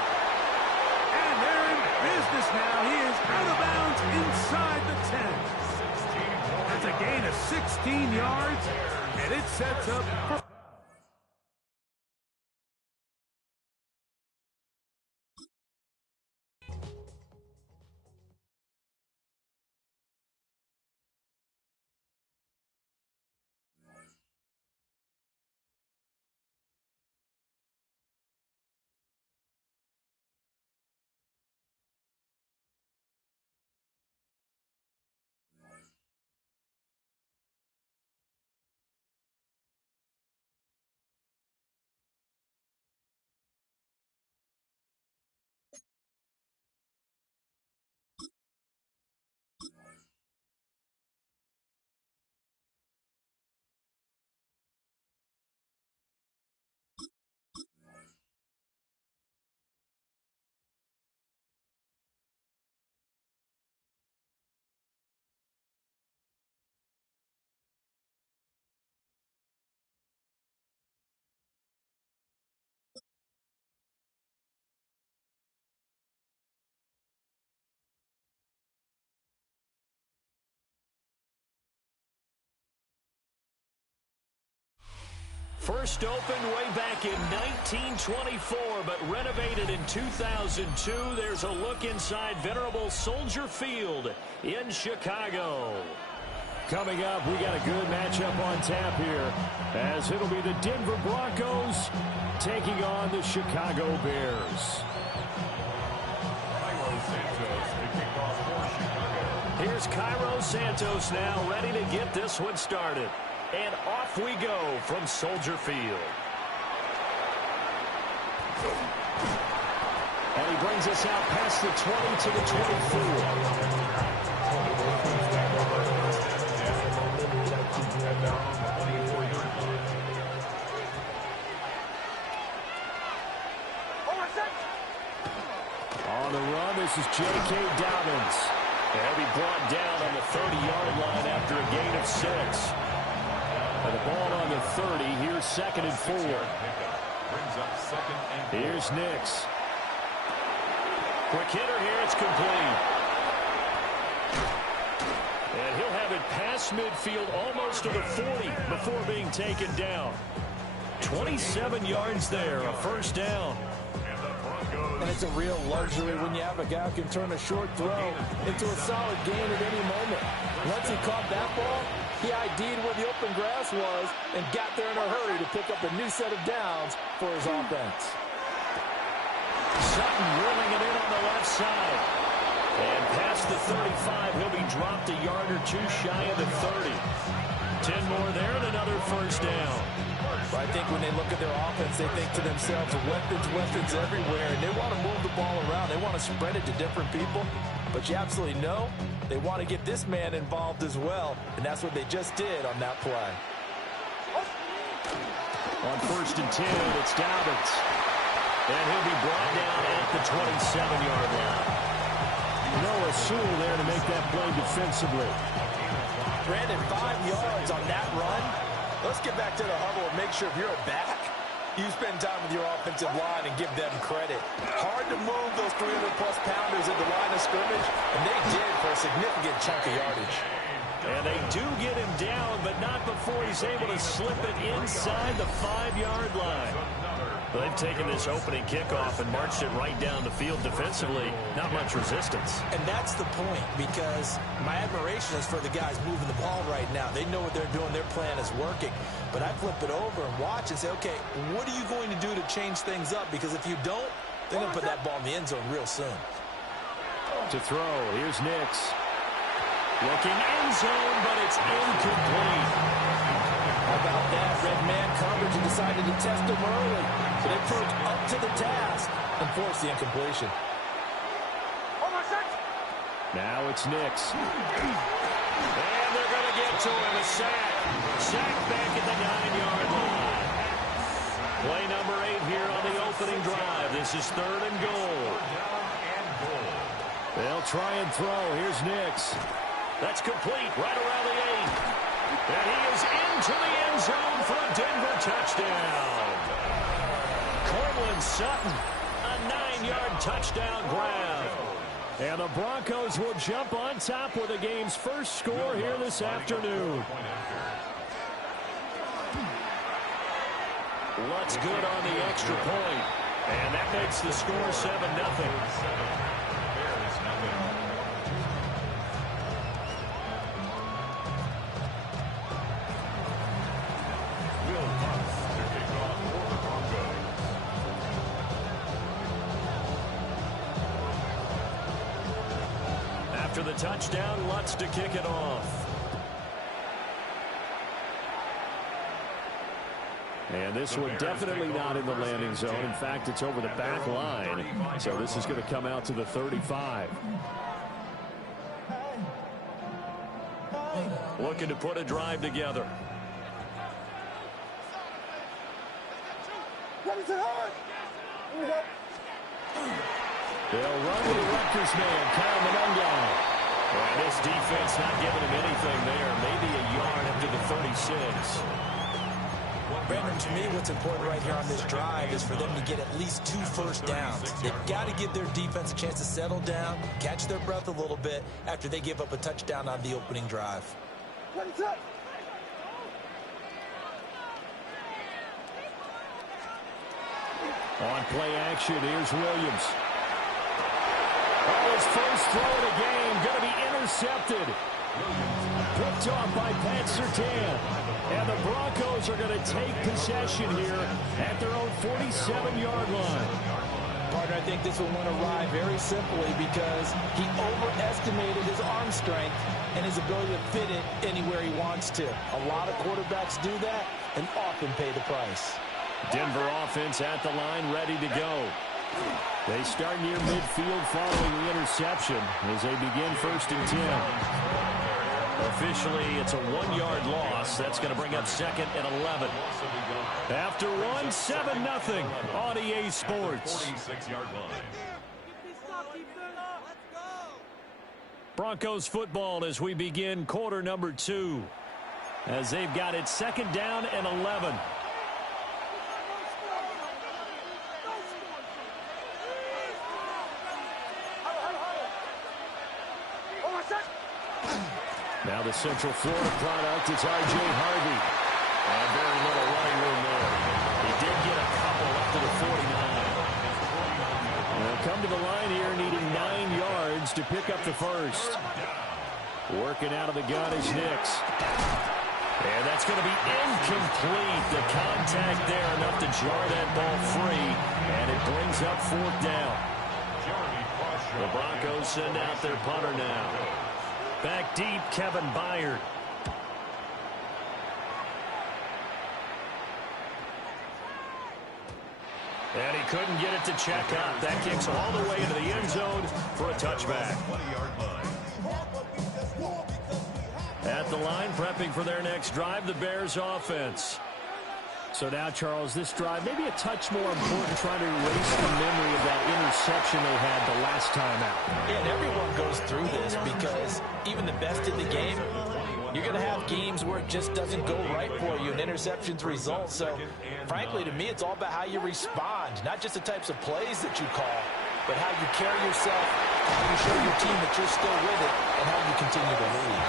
And they're in business now. He is out of bounds inside the 10. That's a gain of 16 yards, and it sets up for... First opened way back in 1924, but renovated in 2002. There's a look inside venerable Soldier Field in Chicago. Coming up, we got a good matchup on tap here, as it'll be the Denver Broncos taking on the Chicago Bears. Here's Cairo Santos now, ready to get this one started. And off we go from Soldier Field. And he brings us out past the 20 to the 24. On the run, this is J.K. Dobbins. And he'll be brought down on the 30-yard line after a gain of 6. And the ball on the 30. Here's 2nd and 4. Here's Nix. Quick hitter here. It's complete. And he'll have it past midfield almost to the 40 before being taken down. 27 yards there. A first down. And it's a real luxury when you have a guy who can turn a short throw into a solid gain at any moment. Once he caught that ball, he ID'd where the open grass was and got there in a hurry to pick up a new set of downs for his offense. Sutton rolling it in on the left side. And past the 35, he'll be dropped a yard or two shy of the 30. 10 more there and another first down. I think when they look at their offense, they think to themselves, weapons everywhere, and they want to move the ball around. They want to spread it to different people, but you absolutely know they want to get this man involved as well, and that's what they just did on that play. On 1st and 10, it's Dobbins. And he'll be brought down at the 27-yard line. Noah Sewell there to make that play defensively. Brandon, 5 yards on that run. Let's get back to the huddle and make sure if you're a back, you spend time with your offensive line and give them credit. Hard to move those 300-plus pounders at the line of scrimmage, and they did for a significant chunk of yardage. And they do get him down, but not before he's able to slip it inside the 5-yard line. They've taken this opening kickoff and marched it right down the field defensively. Not much resistance. And that's the point, because my admiration is for the guys moving the ball right now. They know what they're doing. Their plan is working. But I flip it over and watch and say, okay, what are you going to do to change things up? Because if you don't, they're going to put that ball in the end zone real soon. To throw, here's Nix. Looking end zone, but it's incomplete. about that? Red man coverage and decided to test him early. So they approach up to the task and force the incompletion. Now it's Nix. And they're going to get to him. A sack. Sack back at the 9-yard line. Play number 8 here on the opening drive. This is 3rd and goal. They'll try and throw. Here's Nix. That's complete right around the 8. And he is into the end zone for a Denver touchdown. Cortland Sutton, a 9-yard touchdown grab. And the Broncos will jump on top with the game's first score here this afternoon. Lutz good on the extra point. And that makes the score 7-0. After the touchdown, Lutz to kick it off. And this one definitely not in the landing zone. In fact, it's over the back line. So this is going to come out to the 35. Looking to put a drive together. They'll run with the Rutgers man, Kyle Monunga. And this defense not giving him anything there. Maybe a yard up to the 36. Brandon, to me, what's important right here on this drive is for them to get at least 2 first downs. They've got to give their defense a chance to settle down, catch their breath a little bit after they give up a touchdown on the opening drive. On play action, here's Williams. Oh, his first throw of the game going to be intercepted. Picked off by Pat Surtain. And the Broncos are going to take possession here at their own 47-yard line. Partner, I think this will win a ride very simply because he overestimated his arm strength and his ability to fit it anywhere he wants to. A lot of quarterbacks do that and often pay the price. Denver offense at the line, ready to go. They start near midfield following the interception as they begin 1st and 10. Officially, it's a 1-yard loss. That's going to bring up 2nd and 11. After one, 7-0 on EA Sports. Broncos football as we begin quarter number 2. As they've got it 2nd down and 11. Now the Central Florida product is R.J. Harvey. And very little running room there. He did get a couple up to the 49. They'll come to the line here needing 9 yards to pick up the first. Working out of the gun is Nix. And that's going to be incomplete. The contact there enough to jar that ball free. And it brings up 4th down. The Broncos send out their punter now. Back deep, Kevin Byard. And he couldn't get it to check up. That kicks all the way into the end zone for a touchback. At the line, prepping for their next drive, the Bears offense. So now, Charles, this drive maybe a touch more important, trying to erase the memory of that interception they had the last time out. Yeah, and everyone goes through this because even the best in the game, you're going to have games where it just doesn't go right for you and interceptions result. So, frankly, to me, it's all about how you respond, not just the types of plays that you call, but how you carry yourself, how you show your team that you're still with it, and how you continue to lead.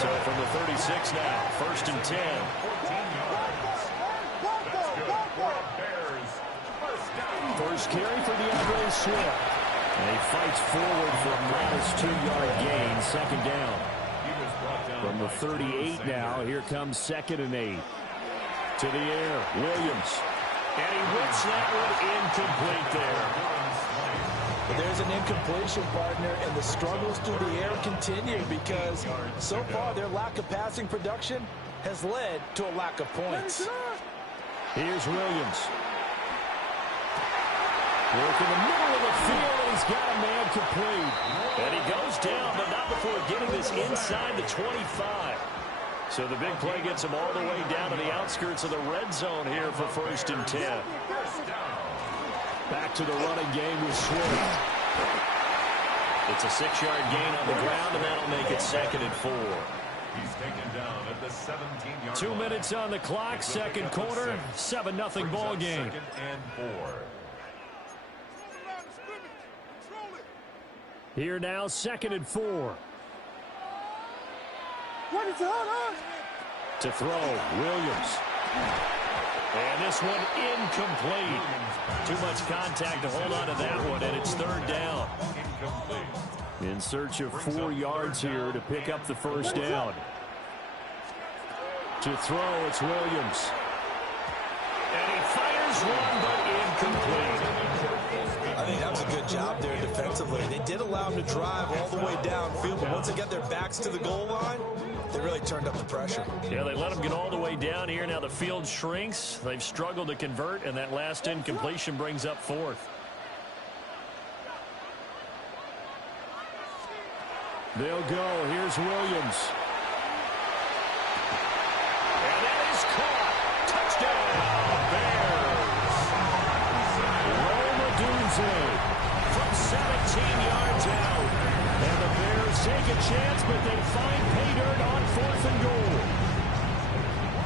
So from the 36 now, 1st and 10. First carry for DeAndre Swift. And he fights forward for a modest 2-yard gain, 2nd down. From the 38 now, here comes 2nd and 8. To the air, Williams. And he whips that one incomplete there. But there's an incompletion, partner, and the struggles through the air continue because so far their lack of passing production has led to a lack of points. Here's Williams. Work in the middle of the field, and he's got a man complete. And he goes down, but not before getting this inside the 25. So the big play gets him all the way down to the outskirts of the red zone here for 1st and 10. Back to the running game with Swift. It's a 6-yard gain on the ground, and that'll make it 2nd and 4. He's taken down at the 17-yard 2 minutes on the clock, second quarter, 7-0 ball game. 2nd and 4. Here now, 2nd and 4. To throw, Williams. And this one incomplete. Too much contact to hold on to that one, and it's 3rd down. In search of 4 yards here to pick up the 1st down. To throw, it's Williams. And he fires one, but incomplete. I think that was a good job there defensively. They did allow him to drive all the way downfield, but once they got their backs to the goal line, they really turned up the pressure. Yeah, they let him get all the way down here. Now the field shrinks. They've struggled to convert, and that last incompletion brings up 4th. They'll go. Here's Williams. And that is caught. Touchdown, Bears. From 17 yards out. And the Bears take a chance, but they find pay dirt on 4th and goal.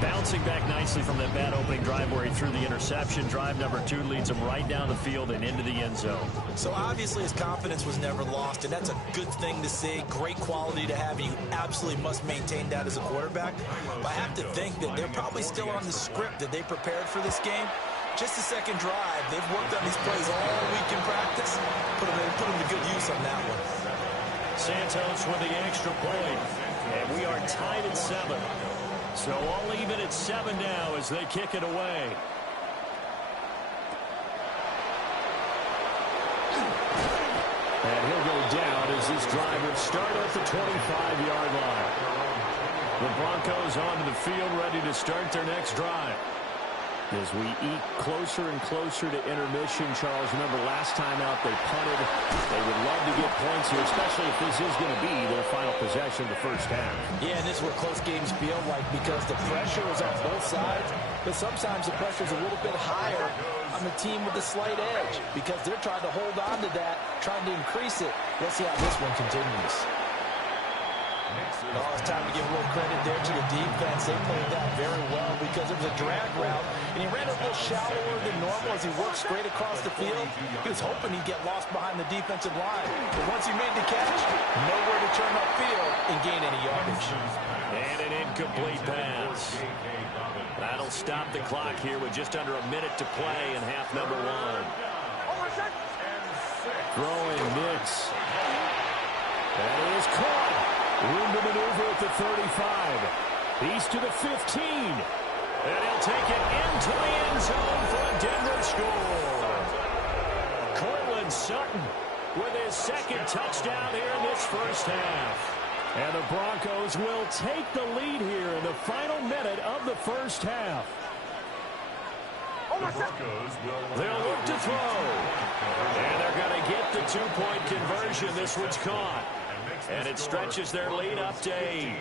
Bouncing back nicely from that bad opening drive where he threw the interception. Drive number 2 leads him right down the field and into the end zone. So obviously his confidence was never lost, and that's a good thing to see. Great quality to have. You absolutely must maintain that as a quarterback. But I have to think that they're probably still on the script that they prepared for this game. Just a second drive. They've worked on these plays all week in practice. Put them to good use on that one. Santos with the extra point. And we are tied at 7. So all even at 7 now as they kick it away. And he'll go down as this drive will start at the 25-yard line. The Broncos onto the field ready to start their next drive. As we eat closer and closer to intermission, Charles, remember last time out they punted. They would love to get points here, especially if this is going to be their final possession of the first half. Yeah, and this is what close games feel like because the pressure is on both sides, but sometimes the pressure is a little bit higher on the team with the slight edge because they're trying to hold on to that, trying to increase it. Let's see how this one continues. Oh, it's time to give a little credit there to the defense. They played that very well because it was a drag route, and he ran a little shallower than normal as he worked straight across the field. He was hoping he'd get lost behind the defensive line, but once he made the catch, nowhere to turn upfield and gain any yardage. And an incomplete pass. That'll stop the clock here with just under a minute to play in half number 1. Throwing Nix. That is caught. Room to maneuver at the 35. He's to the 15. And he'll take it into the end zone for a Denver score. Cortland Sutton with his 2nd touchdown here in this first half. And the Broncos will take the lead here in the final minute of the first half. They'll look to throw. And they're going to get the 2-point conversion. This one's caught. And it stretches their lead up to 8.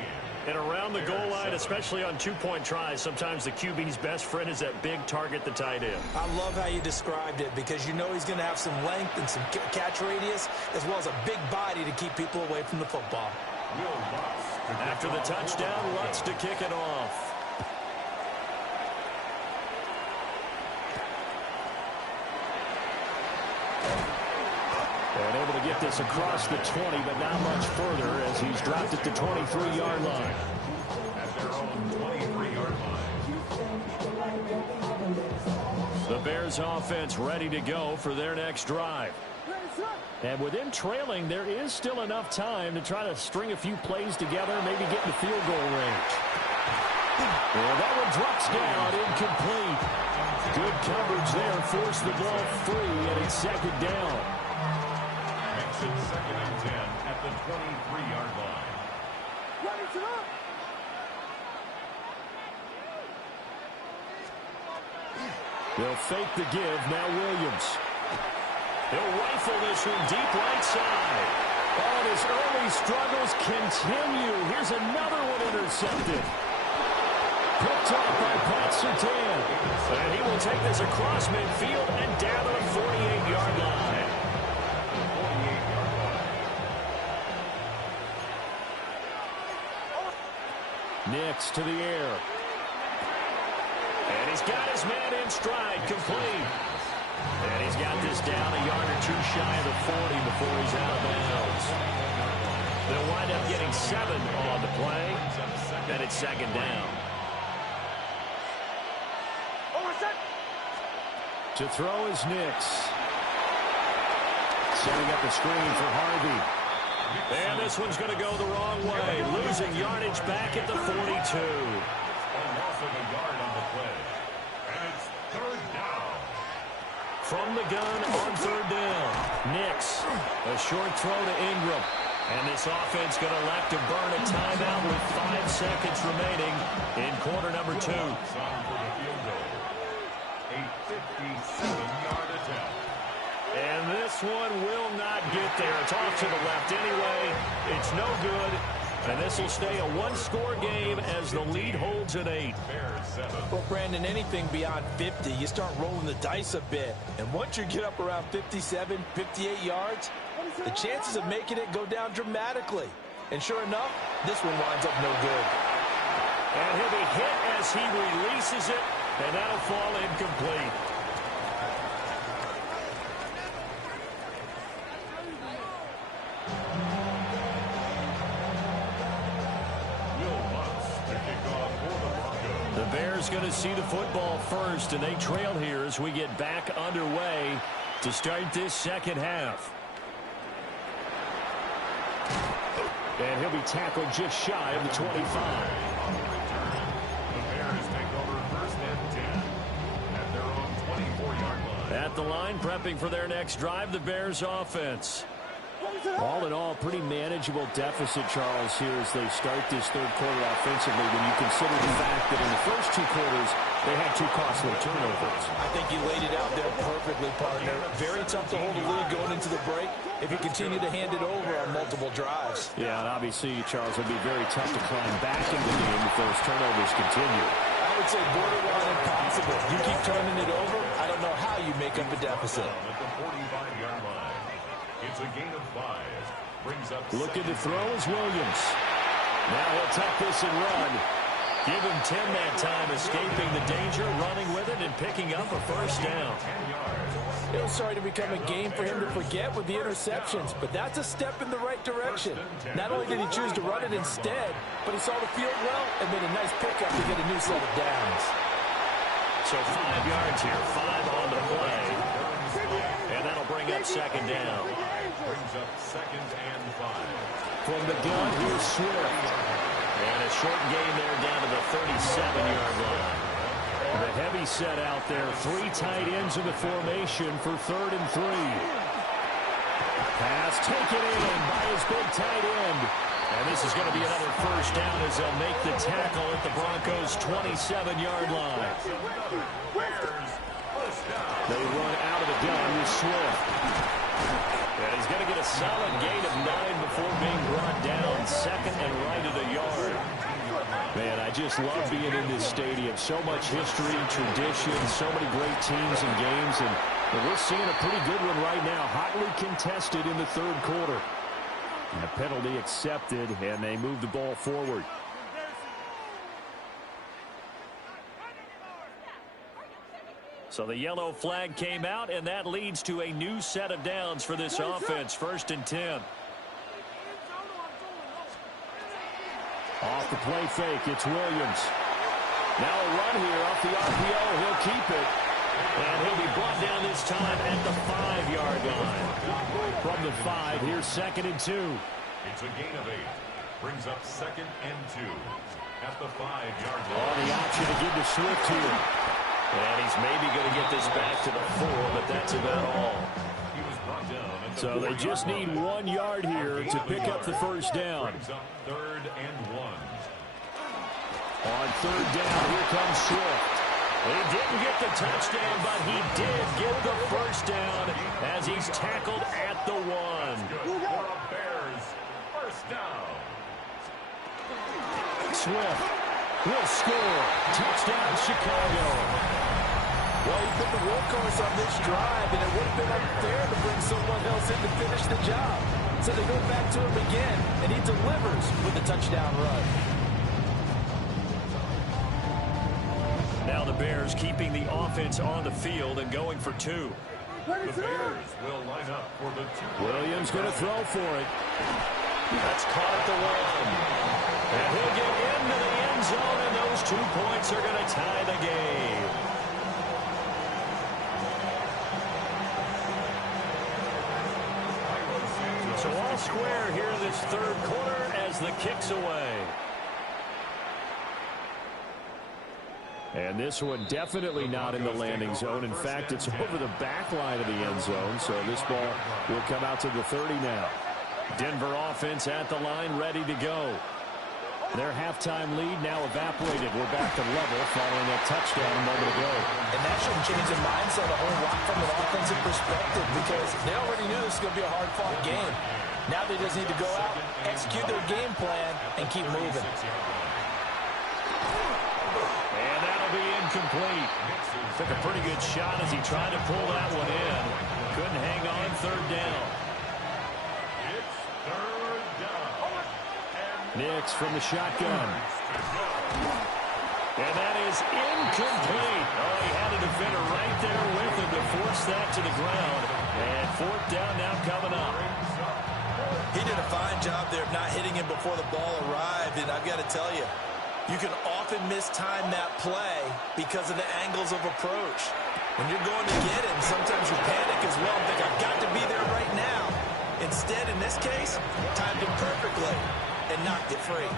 And around the goal line, especially on 2-point tries, sometimes the QB's best friend is that big target, the tight end. I love how you described it because you know he's going to have some length and some catch radius as well as a big body to keep people away from the football. After the touchdown, Lutz to kick it off. And able to get this across the 20, but not much further as he's dropped at the 23-yard line. At their own 23-yard line. The Bears offense ready to go for their next drive. And with them trailing, there is still enough time to try to string a few plays together, maybe get in the field goal range. Well, that one drops down, incomplete. Good coverage there, forced the ball free, and it's 2nd down. Makes it 2nd and 10 at the 23-yard line. They'll fake the give. Now Williams. He'll rifle this one deep right side. Oh, and his early struggles continue. Here's another one intercepted. Picked off by Pat Surtain. And he will take this across midfield and down to the 48-yard line. Nix to the air. And he's got his man in stride, complete. And he's got this down a yard or two shy of the 40 before he's out of bounds. They'll wind up getting 7 on the play, and it's second down. To throw is Nix. Setting up a screen for Harvey. And this one's going to go the wrong way. Losing yardage back at the 42. A loss of a yard on the play. And it's third down. From the gun on third down. Nix. A short throw to Ingram. And this offense going to elect to burn a timeout with 5 seconds remaining in quarter number 2. For the field goal. A 57-yard attempt. And this one will not get there. It's off to the left anyway. It's no good. And this will stay a one-score game as the lead holds at 8. Well, Brandon, anything beyond 50, you start rolling the dice a bit. And once you get up around 57, 58 yards, the chances of making it go down dramatically. And sure enough, this one winds up no good. And he'll be hit as he releases it, and that'll fall incomplete. The Bears going to see the football first, and they trail here as we get back underway to start this second half. And he'll be tackled just shy of the 25. The Bears take over first and 10 at their own 24-yard line. At the line, prepping for their next drive, the Bears offense. All in all, pretty manageable deficit, Charles, here as they start this third quarter offensively when you consider the fact that in the first 2 quarters, they had 2 costly turnovers. I think you laid it out there perfectly, partner. Very tough to hold the lead going into the break if you continue to hand it over on multiple drives. Yeah, and obviously, Charles, it would be very tough to climb back in the game if those turnovers continue. I would say borderline impossible. You keep turning it over, I don't know how you make up a deficit. At the 45-yard line. It's a gain of 5. Brings up looking to throw is Williams. Now he'll tuck this and run. Give him 10 that time, escaping the danger, running with it, and picking up a first down. It was starting to become a game for him to forget with the interceptions, but that's a step in the right direction. Not only did he choose to run it instead, but he saw the field well and made a nice pickup to get a new set of downs. So 5 yards here, 5 on the play. And that'll bring up second down. Brings up second and 5. From the gun, here's Swift. And a short gain there down to the 37-yard line. The heavy set out there. 3 tight ends in the formation for 3rd and 3. Pass taken in by his big tight end. And this is going to be another first down as they'll make the tackle at the Broncos' 27-yard line. They run out of the gun with Swift. And he's going to get a solid gain of 9 before being brought down. 2nd and right of the yard. Man, I just love being in this stadium. So much history, tradition, so many great teams and games. And we're seeing a pretty good one right now. Hotly contested in the 3rd quarter. And a penalty accepted, and they move the ball forward. So the yellow flag came out, and that leads to a new set of downs for this offense. 1st and 10. Off the play fake, it's Williams. Now a run here off the RPO. He'll keep it. And he'll be brought down this time at the 5-yard line. From the 5, here's 2nd and 2. It's a gain of 8. Brings up 2nd and 2. At the 5-yard line. Oh, the option to give to Swift here. And he's maybe going to get this back to the 4, but that's about all. He was brought down at the So they just need 1 yard here to pick up the first down. Brings up 3rd and 1. On 3rd down, here comes Swift. He didn't get the touchdown, but he did get the first down as he's tackled at the 1. For the Bears, first down. Swift will score. Touchdown, Chicago. Well, he's been the workhorse on this drive, and it would have been unfair to bring someone else in to finish the job. So they go back to him again, and he delivers with a touchdown run. Now the Bears keeping the offense on the field and going for 2. The Bears will line up for the 2. Williams going to throw for it. That's caught at the 1. And he'll get into the end zone, and those 2 points are going to tie the game. So all square here in this third quarter as the kick's away. And this one definitely not in the landing zone. In fact, it's over the back line of the end zone. So this ball will come out to the 30 now. Denver offense at the line, ready to go. Their halftime lead now evaporated. We're back to level following that touchdown a moment ago. And that should change the mindset a whole lot from an offensive perspective, because they already knew this was going to be a hard-fought game. Now they just need to go out, execute their game plan, and keep moving. And that'll be incomplete. Took a pretty good shot as he tried to pull that one in. Couldn't hang on. Third down. It's third down. Nix from the shotgun. And that is incomplete. Oh, he had a defender right there with him to force that to the ground. And fourth down now coming up. He did a fine job there of not hitting him before the ball arrived, and I've got to tell you, you can often mistime that play because of the angles of approach. When you're going to get him, sometimes you panic as well and think, I've got to be there right now. Instead, in this case, timed him perfectly and knocked it free.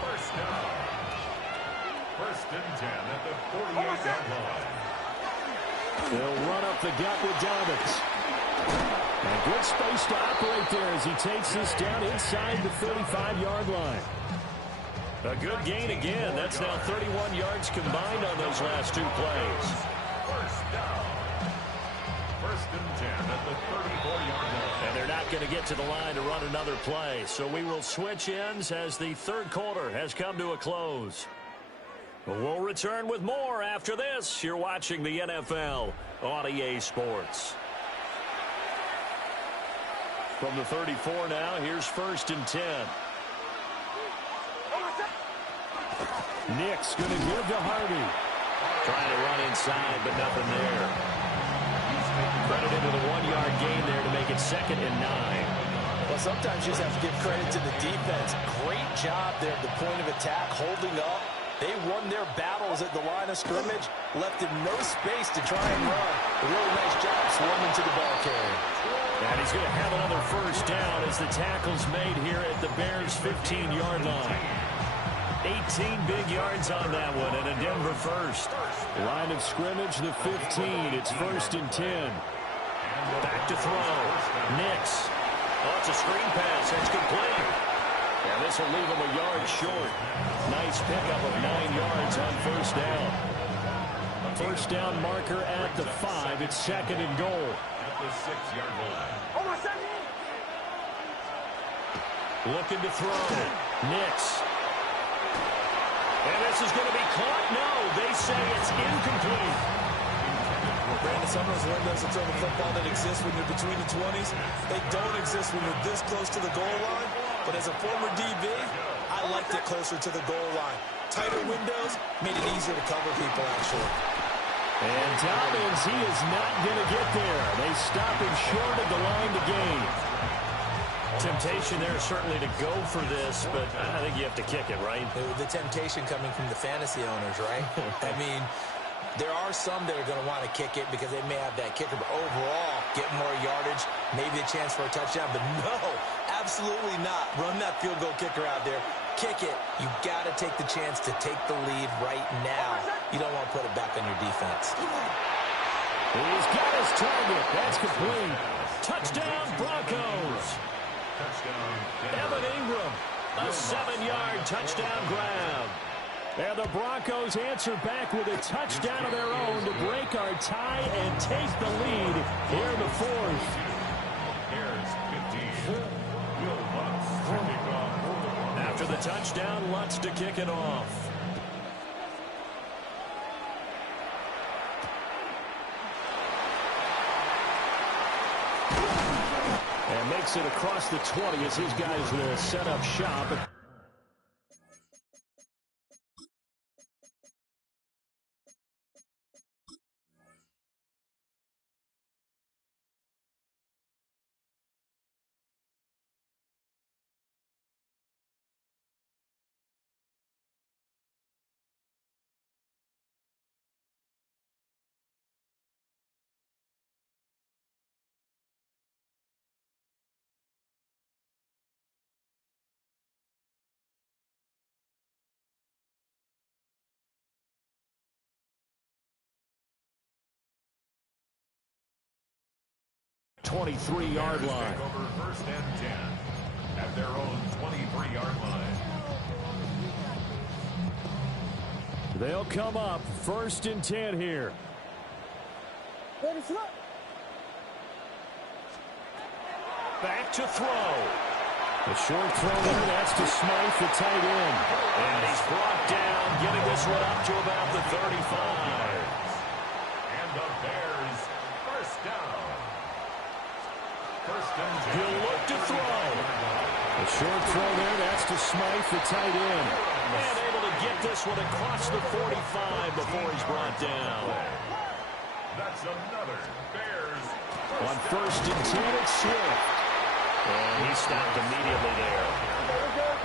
First down. First and 10 at the 48-yard line. They'll run up the gut with Dobbins. And good space to operate there as he takes this down inside the 35-yard line. A good gain again. That's now 31 yards combined on those last 2 plays. First down. First and 10 at the 34-yard line. And they're not going to get to the line to run another play. So we will switch ends as the third quarter has come to a close. We'll return with more after this. You're watching the NFL on EA Sports. From the 34 now, here's first and 10. Nick's going to give to Hardy. Trying to run inside, but nothing there. Credited with a 1-yard gain there to make it 2nd and 9. Well, sometimes you just have to give credit to the defense. Great job there at the point of attack, holding up. They won their battles at the line of scrimmage, left him no space to try and run. A really nice job swarming to the ball carrier. And he's going to have another first down as the tackle's made here at the Bears' 15-yard line. 18 big yards on that one, and a Denver first. Line of scrimmage, the 15. It's first and 10. Back to throw. Nix. Oh, it's a screen pass. It's complete. And this will leave him a yard short. Nice pickup of 9 yards on first down. First down marker at the 5. It's 2nd and goal. At the 6-yard line. Looking to throw. Nix. And this is going to be caught. No, they say it's incomplete. Brandon, some of those windows to throw the football that exist when you're between the 20s, they don't exist when you're this close to the goal line. But as a former DB, I liked it closer to the goal line. Tighter windows made it easier to cover people, actually. And Dobbins, he is not going to get there. They stop him short of the line to gain. Temptation there certainly to go for this, but I think you have to kick it, right? The temptation coming from the fantasy owners, right? I mean, there are some that are going to want to kick it because they may have that kicker, but overall, get more yardage, maybe a chance for a touchdown. But no, absolutely not. Run that field goal kicker out there. Kick it. You got to take the chance to take the lead right now. You don't want to put it back on your defense. He's got his target. That's complete. Touchdown, Broncos. Touchdown. Evan Ingram, a 7-yard touchdown grab. And the Broncos answer back with a touchdown of their own to break our tie and take the lead here in the fourth. After the touchdown, Lutz to kick it off. And makes it across the 20 as his guys will set up shop. .23-yard line. Over first and 10 at their own 23-yard line. They'll come up first and 10 here. Back to throw. A short throw there. That's to Smythe, the tight end. And he's brought down, getting this one up to about the 35. And the Bears first down. First and 10. He'll look to throw. A short throw there. That's to Smythe, the tight end. And able to get this one across the 45 before he's brought down. That's another Bears. On first and 10, it's Swift. And he stopped immediately there.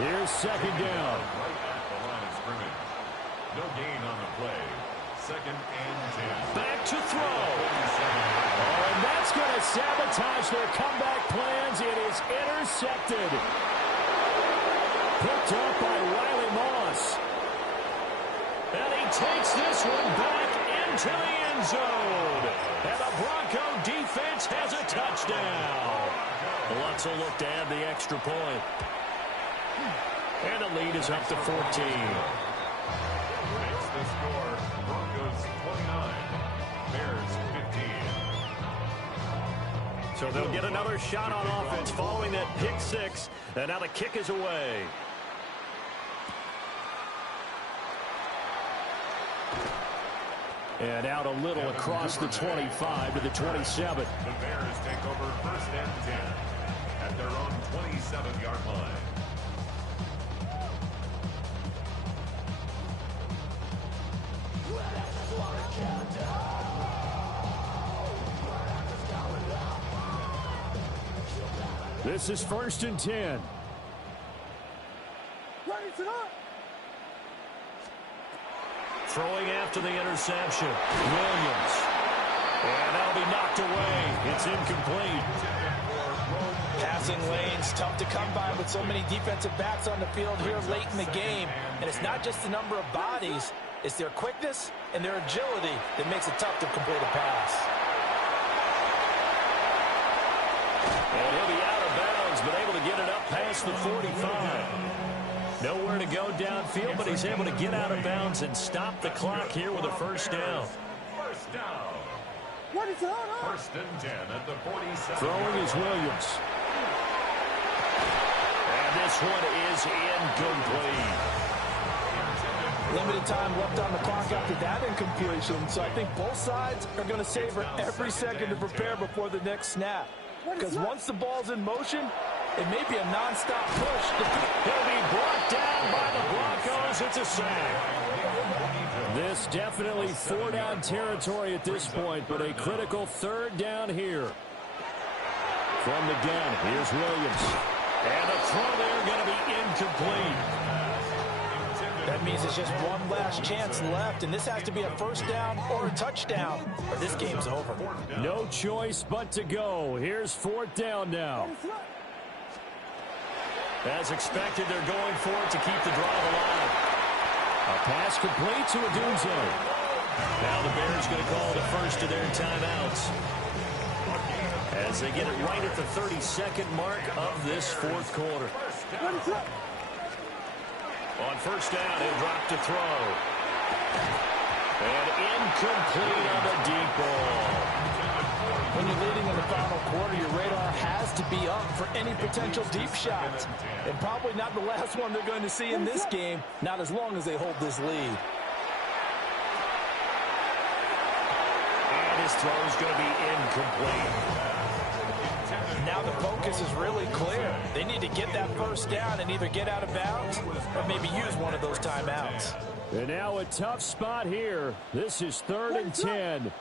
Here's second down. Right at the line of scrimmage. No gain on the play. Second and 10. Back to throw. Oh, and that's going to sabotage their comeback plans. It is intercepted. Picked up by Riley Moss. And he takes this one back into the end zone. And the Bronco defense has a touchdown. Lutz will look to add the extra point. And the lead is up to 14. Makes the score. Broncos 29. Bears 15. So they'll get another shot on offense following that pick six. And now the kick is away. And out a little across the 25 to the 27. The Bears take over first and 10 at their own 27-yard line. This is first and 10. Throwing after the interception. Williams. And that'll be knocked away. It's incomplete. Passing lanes, tough to come by with so many defensive backs on the field here late in the game. And it's not just the number of bodies, it's their quickness and their agility that makes it tough to complete a pass. And he'll be out of bounds, but able to get it up past the 45. Nowhere to go downfield, but he's able to get out of bounds and stop the clock here with a first down. First down. First and 10 at the 47. Throwing is Williams. And this one is incomplete. Limited time left on the clock after that incompletion, so I think both sides are going to savor every second to prepare before the next snap. Because once the ball's in motion, it may be a non-stop push. He'll be brought down by the Broncos. It's a sack. This definitely four-down territory at this point, but a critical third down here. From the gun, here's Williams. And the throw there going to be incomplete. That means it's just one last chance left, and this has to be a first down or a touchdown, or this game's over. No choice but to go. Here's fourth down now. As expected, they're going for it to keep the drive alive. A pass complete to Odunze. Now the Bears going to call the first of their timeouts. As they get it right at the 32nd mark of this fourth quarter. On first down, he'll drop to throw. And incomplete on the deep ball. When you're leading in the final quarter, your radar has to be up for any potential deep shots. And probably not the last one they're going to see in this game, not as long as they hold this lead. And his throw is going to be incomplete. Now the focus is really clear. They need to get that first down and either get out of bounds or maybe use one of those timeouts. And now a tough spot here. This is 3rd and 10.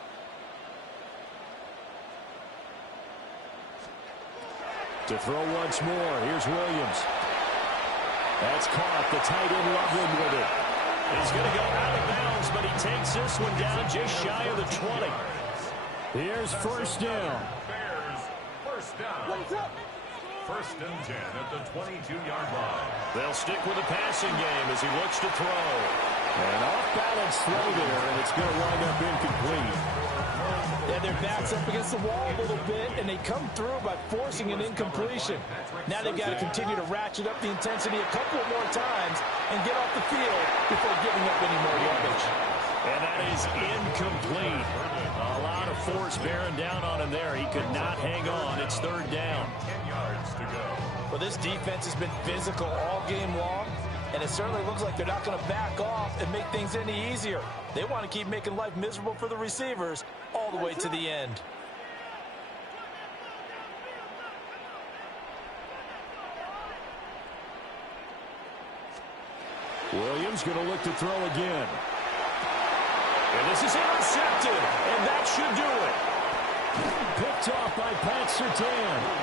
To throw once more. Here's Williams. That's caught. The tight end Loveland with it. He's going to go out of bounds, but he takes this one down just shy of the 20. Here's first down. Bears, first down. 1st and 10 at the 22-yard line. They'll stick with the passing game as he looks to throw. An off-balance throw there, and it's going to wind up incomplete. Yeah, their back's up against the wall a little bit, and they come through by forcing an incompletion. Now they've got to continue to ratchet up the intensity a couple more times and get off the field before giving up any more yardage. And that is incomplete. A lot of force bearing down on him there. He could not hang on. It's 3rd down. 10 yards to go. Well, this defense has been physical all game long, and it certainly looks like they're not going to back off and make things any easier. They want to keep making life miserable for the receivers all the way to the end. Williams going to look to throw again. And this is intercepted, and that should do it. Picked off by Pat Surtain.